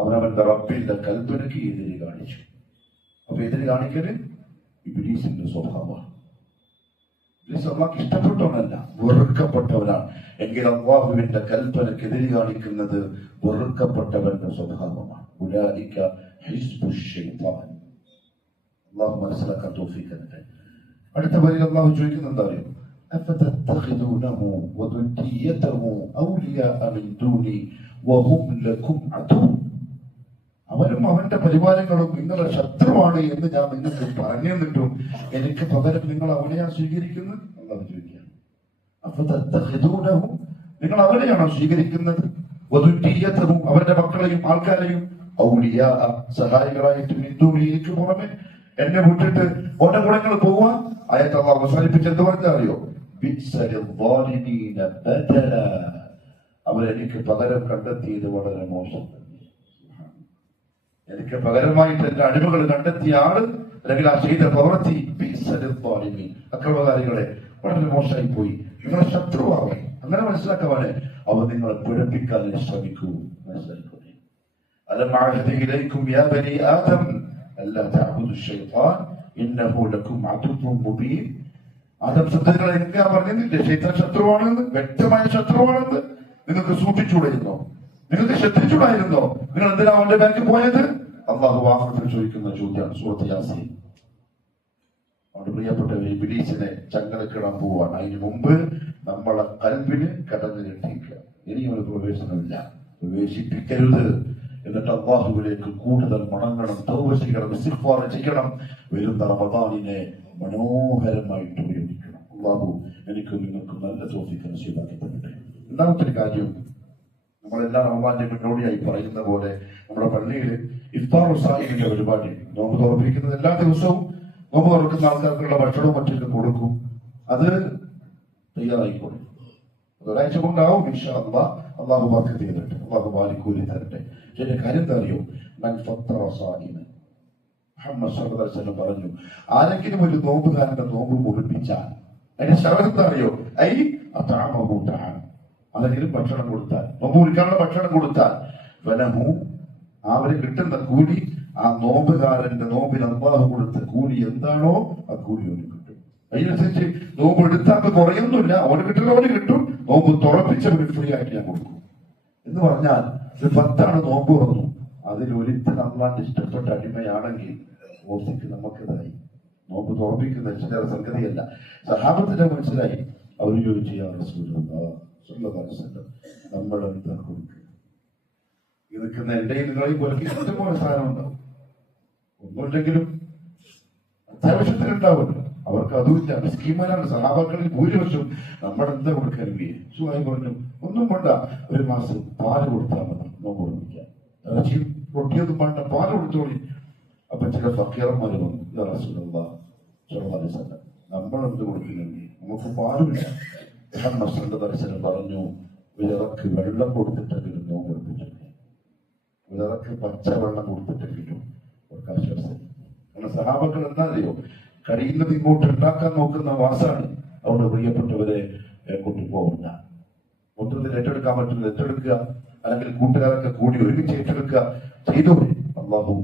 അവനവന്റെ റബ്ബിന്റെ കൽപ്പനയ്ക്ക് എതിര് കാണിച്ചു. അപ്പൊ എതിര് കാണിക്കല് ഇബ്ലീസിന്റെ സ്വഭാവമാണ്. ഇബ്ലീസ് അള്ളാഹ്ക്ക് ഇഷ്ടപ്പെട്ടവനല്ല, വെറുക്കപ്പെട്ടവനാണ്. എങ്കിൽ അള്ളാഹുവിന്റെ കൽപ്പനക്കെതിരെ കാണിക്കുന്നത് വെറുക്കപ്പെട്ടവന്റെ സ്വഭാവമാണ്. ഉലൈക ഹിസ്ബു ശൈത്താൻ. അള്ളാഹു മനസ്സിലാക്കാൻ തൗഫീഖ് നൽകട്ടെ. അടുത്ത വരിയിൽ അള്ളാഹു ചോദിക്കുന്നത് എന്താ അറിയോ? അഫതത്തഖിദൂനഹു വദുരിയതഹു ഔലിയാഅ മിൻ ദൂനി വഹും ലക്കും അദൂ. അവനും അവന്റെ പരിവാരങ്ങളും നിങ്ങളുടെ ശത്രുവാണ് എന്ന് ഞാൻ നിങ്ങൾക്ക് പറഞ്ഞു തന്നിട്ടും എനിക്ക് പകരം നിങ്ങൾ അവനെയാ സ്വീകരിക്കുന്നത്? അല്ലാഹു ചോദിക്കുകയാണ്. അഫതത്തഖിദൂനഹു, നിങ്ങൾ അവനെയാണോ സ്വീകരിക്കുന്നത്? വദുരിയതഹു, അവന്റെ മക്കളെയും ആൾക്കാരെയും, ഔലിയാഅ, സഹായികളായിട്ട്, മിൻ ദൂനി, എനിക്ക് പുറമെ, എന്നെ വിട്ടിട്ട് ഓന്റെ ഗുണങ്ങൾ പോവാ. ആയത്ത് അള്ളാഹു അവസാനിപ്പിച്ച് എന്ത് പറഞ്ഞാൽ അറിയോ? അവരെനിക്ക് പകരം കണ്ടെത്തിയത് വളരെ മോശം. എനിക്ക് പകരമായിട്ട് എന്റെ അടിമകൾ കണ്ടെത്തിയ ആള് അല്ലെങ്കിൽ ആ ചെയ്ത പ്രവൃത്തി, അക്രമകാരികളെ, വളരെ മോശമായി പോയി. നിങ്ങളെ ശത്രുവാവേ, അങ്ങനെ മനസ്സിലാക്കാവാനെ അവർ നിങ്ങളെ പിഴപ്പിക്കാൻ ശ്രമിക്കൂ. മനസ്സിലാക്കൂലേ? അലം അഅഹദിലൈക്കും യാ ബനി ആദം അല്ലാ തഅബുദു ശൈത്താൻ ഇന്നഹു ലക്കും അദുവ്വുൻ മുബീൻ. ആദം സന്തതികളെ എനിക്ക് ഞാൻ പറഞ്ഞില്ലേ ശൈത്താൻ ശത്രുവാണെന്ന്, വ്യക്തമായ ശത്രുവാണെന്ന്. നിങ്ങൾക്ക് സൂക്ഷിച്ചുകൂടായിരുന്നോ? നിങ്ങൾക്ക് ശ്രദ്ധിച്ചുകൂടായിരുന്നോ? നിങ്ങൾ എന്തിനാ അവന്റെ ബാങ്കിൽ പോയത്? അള്ളാഹു ആഖിറത്തിൽ ചോദിക്കുന്ന ചോദ്യമാണ്. സൂറത്ത് യാസീൻ. അവരുടെ പ്രിയപ്പെട്ടവരെ, ഇബ്ലീസിനെ ചങ്ങലക്കിടാൻ പോവാണ്. അതിന് മുമ്പ് നമ്മളെ കൽബിന് കടന്നു കെട്ടിക്കുക. ഇനിയൊരു പ്രവേശനമില്ല, പ്രവേശിപ്പിക്കരുത്. എന്നിട്ട് അള്ളാഹുവിലേക്ക് കൂടുതൽ മടങ്ങണം, തൗബ ചെയ്യണം, ഇസ്തിഗ്ഫാർ ചെയ്യണം. വരുന്ന റമദാനിനെ മനോഹരമായിട്ട് ഉപയോഗിക്കണം. അള്ളാഹു എനിക്ക് നിങ്ങൾക്ക് നല്ല തൗഫീഖ് നസീബാക്കി തരട്ടെ. രണ്ടാമത്തെ കാര്യം, നമ്മളെല്ലാ റമദാന്റെ മുന്നോടിയായി പറയുന്ന പോലെ നമ്മുടെ പള്ളിയിൽ ഇഫ്താർ സാഹിബിന്റെ പരിപാടി, നോമ്പ് തുറപ്പിക്കുന്നത് എല്ലാ ദിവസവും നോമ്പ് തുറക്കുന്ന ആൾക്കാർക്കുള്ള ഭക്ഷണവും മറ്റൊക്കെ കൊടുക്കും. അത് തയ്യാറായിക്കോളും. ഒരാഴ്ച കൊണ്ടാവും ഇൻഷാ അല്ലാഹ്. അള്ളാഹു ബർക്കത്ത് ചെയ്തിട്ട് അള്ളാഹു വാരിക്കൂലി തരട്ടെ. പക്ഷെ കാര്യം എന്താ അറിയോ? മുഹമ്മദ് സല്ലല്ലാഹു അലൈഹി വസല്ലം പറഞ്ഞു, ആരെങ്കിലും ഒരു നോമ്പുകാരന്റെ നോമ്പ് മുറിപ്പിച്ചാൽ അതിന്റെ ശബ്ദം എന്താ അറിയോ? ഐ അത്അമഹു തആം, ആരെങ്കിലും ഭക്ഷണം കൊടുത്താൽ, നോമ്പ് മുറിക്കാനുള്ള ഭക്ഷണം കൊടുത്താൽ, വലഹു, അവന് കിട്ടുന്ന കൂലി ആ നോമ്പുകാരന്റെ നോമ്പിന് അല്ലാഹു കൊടുത്ത കൂലി എന്താണോ ആ കൂലി അവന് കിട്ടും. അതിനനുസരിച്ച് നോമ്പ് എടുത്താൽ കുറയൊന്നുമില്ല, അവന് കിട്ടുന്ന അവന് കിട്ടും. നോമ്പ് തുറപ്പിച്ചവന് ഫ്രീ ആയിട്ട് ഞാൻ കൊടുക്കും എന്ന് പറഞ്ഞാൽ 10 നോമ്പ് തുറന്നു, അതിൽ ഒരിക്കൽ അള്ളാന്റെ ഇഷ്ടപ്പെട്ട അടിമയാണെങ്കിൽ ഓർത്തിക്ക് നമുക്കിതായി. നോമ്പ് തുറപ്പിക്കുന്ന ചില സംഗതിയല്ല. സഹാബത്തിന്റെ മനസ്സിലായി. അവർ ചോദിച്ചു, യാ റസൂലല്ലാഹ് സ്വല്ലല്ലാഹു അലൈഹി വസല്ലം, നമ്മൾ എന്താ കൊടുക്കുക? ഇതൊക്കെ എന്റെയും നിങ്ങളെയും പോലെ ഇഷ്ടംപോലെ സാധനം ഉണ്ടാവും. ഒന്നുമില്ലെങ്കിലും അത്യാവശ്യത്തിനുണ്ടാവുമല്ലോ. അവർക്ക് അതുമില്ല. സ്കീമനാണ്. സഹാബാക്കളിൽ ഭൂരിപക്ഷം നമ്മളെന്താ കൊടുക്കാറില്ലേ? സുഖമായി പറഞ്ഞു, ഒന്നും വേണ്ട, ഒരു മാസം പാല് കൊടുത്താൽ മതി നോമ്പ് കൊടുപ്പിക്കാൻ. ഇറച്ചിയും റൊട്ടിയൊന്നും വേണ്ട, പാല് കൊടുത്തോളി. അപ്പൊ ചില ഫക്കീറന്മാർ വന്നു, യാ റസൂലല്ലാഹ് സ്വല്ലല്ലാഹു അലൈഹി വസല്ലം, നമ്മളെന്ത് കൊടുക്കുന്നില്ലേ? നമുക്ക് പാലുമില്ല. മുഹമ്മദ് സല്ലല്ലാഹു അലൈഹി വസല്ലം പറഞ്ഞു, വിറക്ക് വെള്ളം കൊടുത്തിട്ടെങ്കിലും നോമ്പ് കൊടുപ്പിച്ചില്ലേ? വിറക്ക് പച്ചവെള്ളം കൊടുത്തിട്ടെങ്കിലും അവർക്ക് ആശ്വാസം. അങ്ങനെ സഹാബാക്കൾ എന്താ അറിയോ? കഴിയുന്നത് ഇങ്ങോട്ട് ഉണ്ടാക്കാൻ നോക്കുന്ന വാസാണ്. അവിടെ പ്രിയപ്പെട്ടവരെ കൊണ്ടുപോകില്ല. മൊത്തത്തിൽ ഏറ്റെടുക്കാൻ പറ്റുന്നത് ഏറ്റെടുക്കുക, അല്ലെങ്കിൽ കൂട്ടുകാരൊക്കെ കൂടി ഒരുമിച്ച് ഏറ്റെടുക്കുക. ചെയ്തോളി. അള്ളാഹു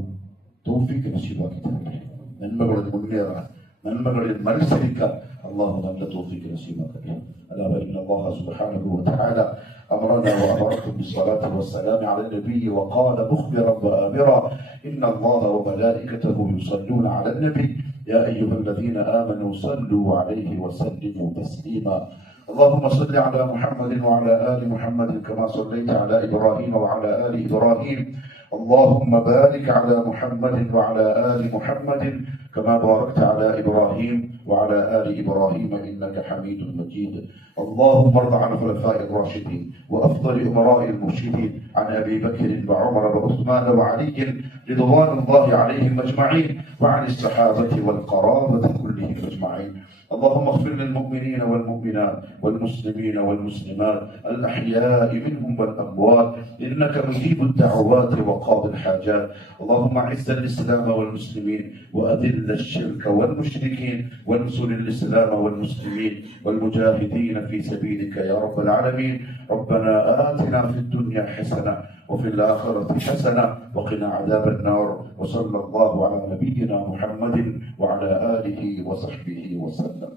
തൗഫീഖ് നസീബാക്കി തരട്ടെ. നന്മകളിൽ മുന്നേറാൻ, നന്മകളിൽ മത്സരിക്കാൻ അള്ളാഹു നല്ല തൗഫീഖ് നസീബാക്കട്ടെ. അല്ലാ ഇന്ന അല്ലാഹ സുബ്ഹാനഹു വ തആല أمرنا وأمركم بالصلاة والسلام على النبي وقال مخبرا وآمرا إن الله وملائكته يصلون على النبي يا أيها الذين آمنوا صلوا عليه وسلموا تسليما اللهم صل على محمد وعلى آل محمد كما صليت على إبراهيم وعلى آل إبراهيم اللهم بارك على محمد وعلى آل محمد كما باركت على إبراهيم وعلى آل إبراهيم إنك حميد مجيد. اللهم ارض عن الخلفاء الراشدين وأفضل أمراء المرشدين عن أبي بكر وعمر وعثمان وعلي رضوان الله عليهم أجمعين، وعن الصحابة والقرابة كلهم أجمعين. اللهم اغفر للمؤمنين والمؤمنات والمسلمين والمسلمات الأحياء منهم والأموات إنك مجيب الدعوات وقاضي الحاجات. اللهم أعز الإسلام والمسلمين وأذل الشرك والمشركين وانصر الإسلام والمسلمين والمجاهدين في سبيلك يا رب العالمين. ربنا آتنا في الدنيا حسنة وفي الآخرة حسنة وقنا عذاب النار. وصلى الله على نبينا محمد وعلى آله وصحبه وسلم.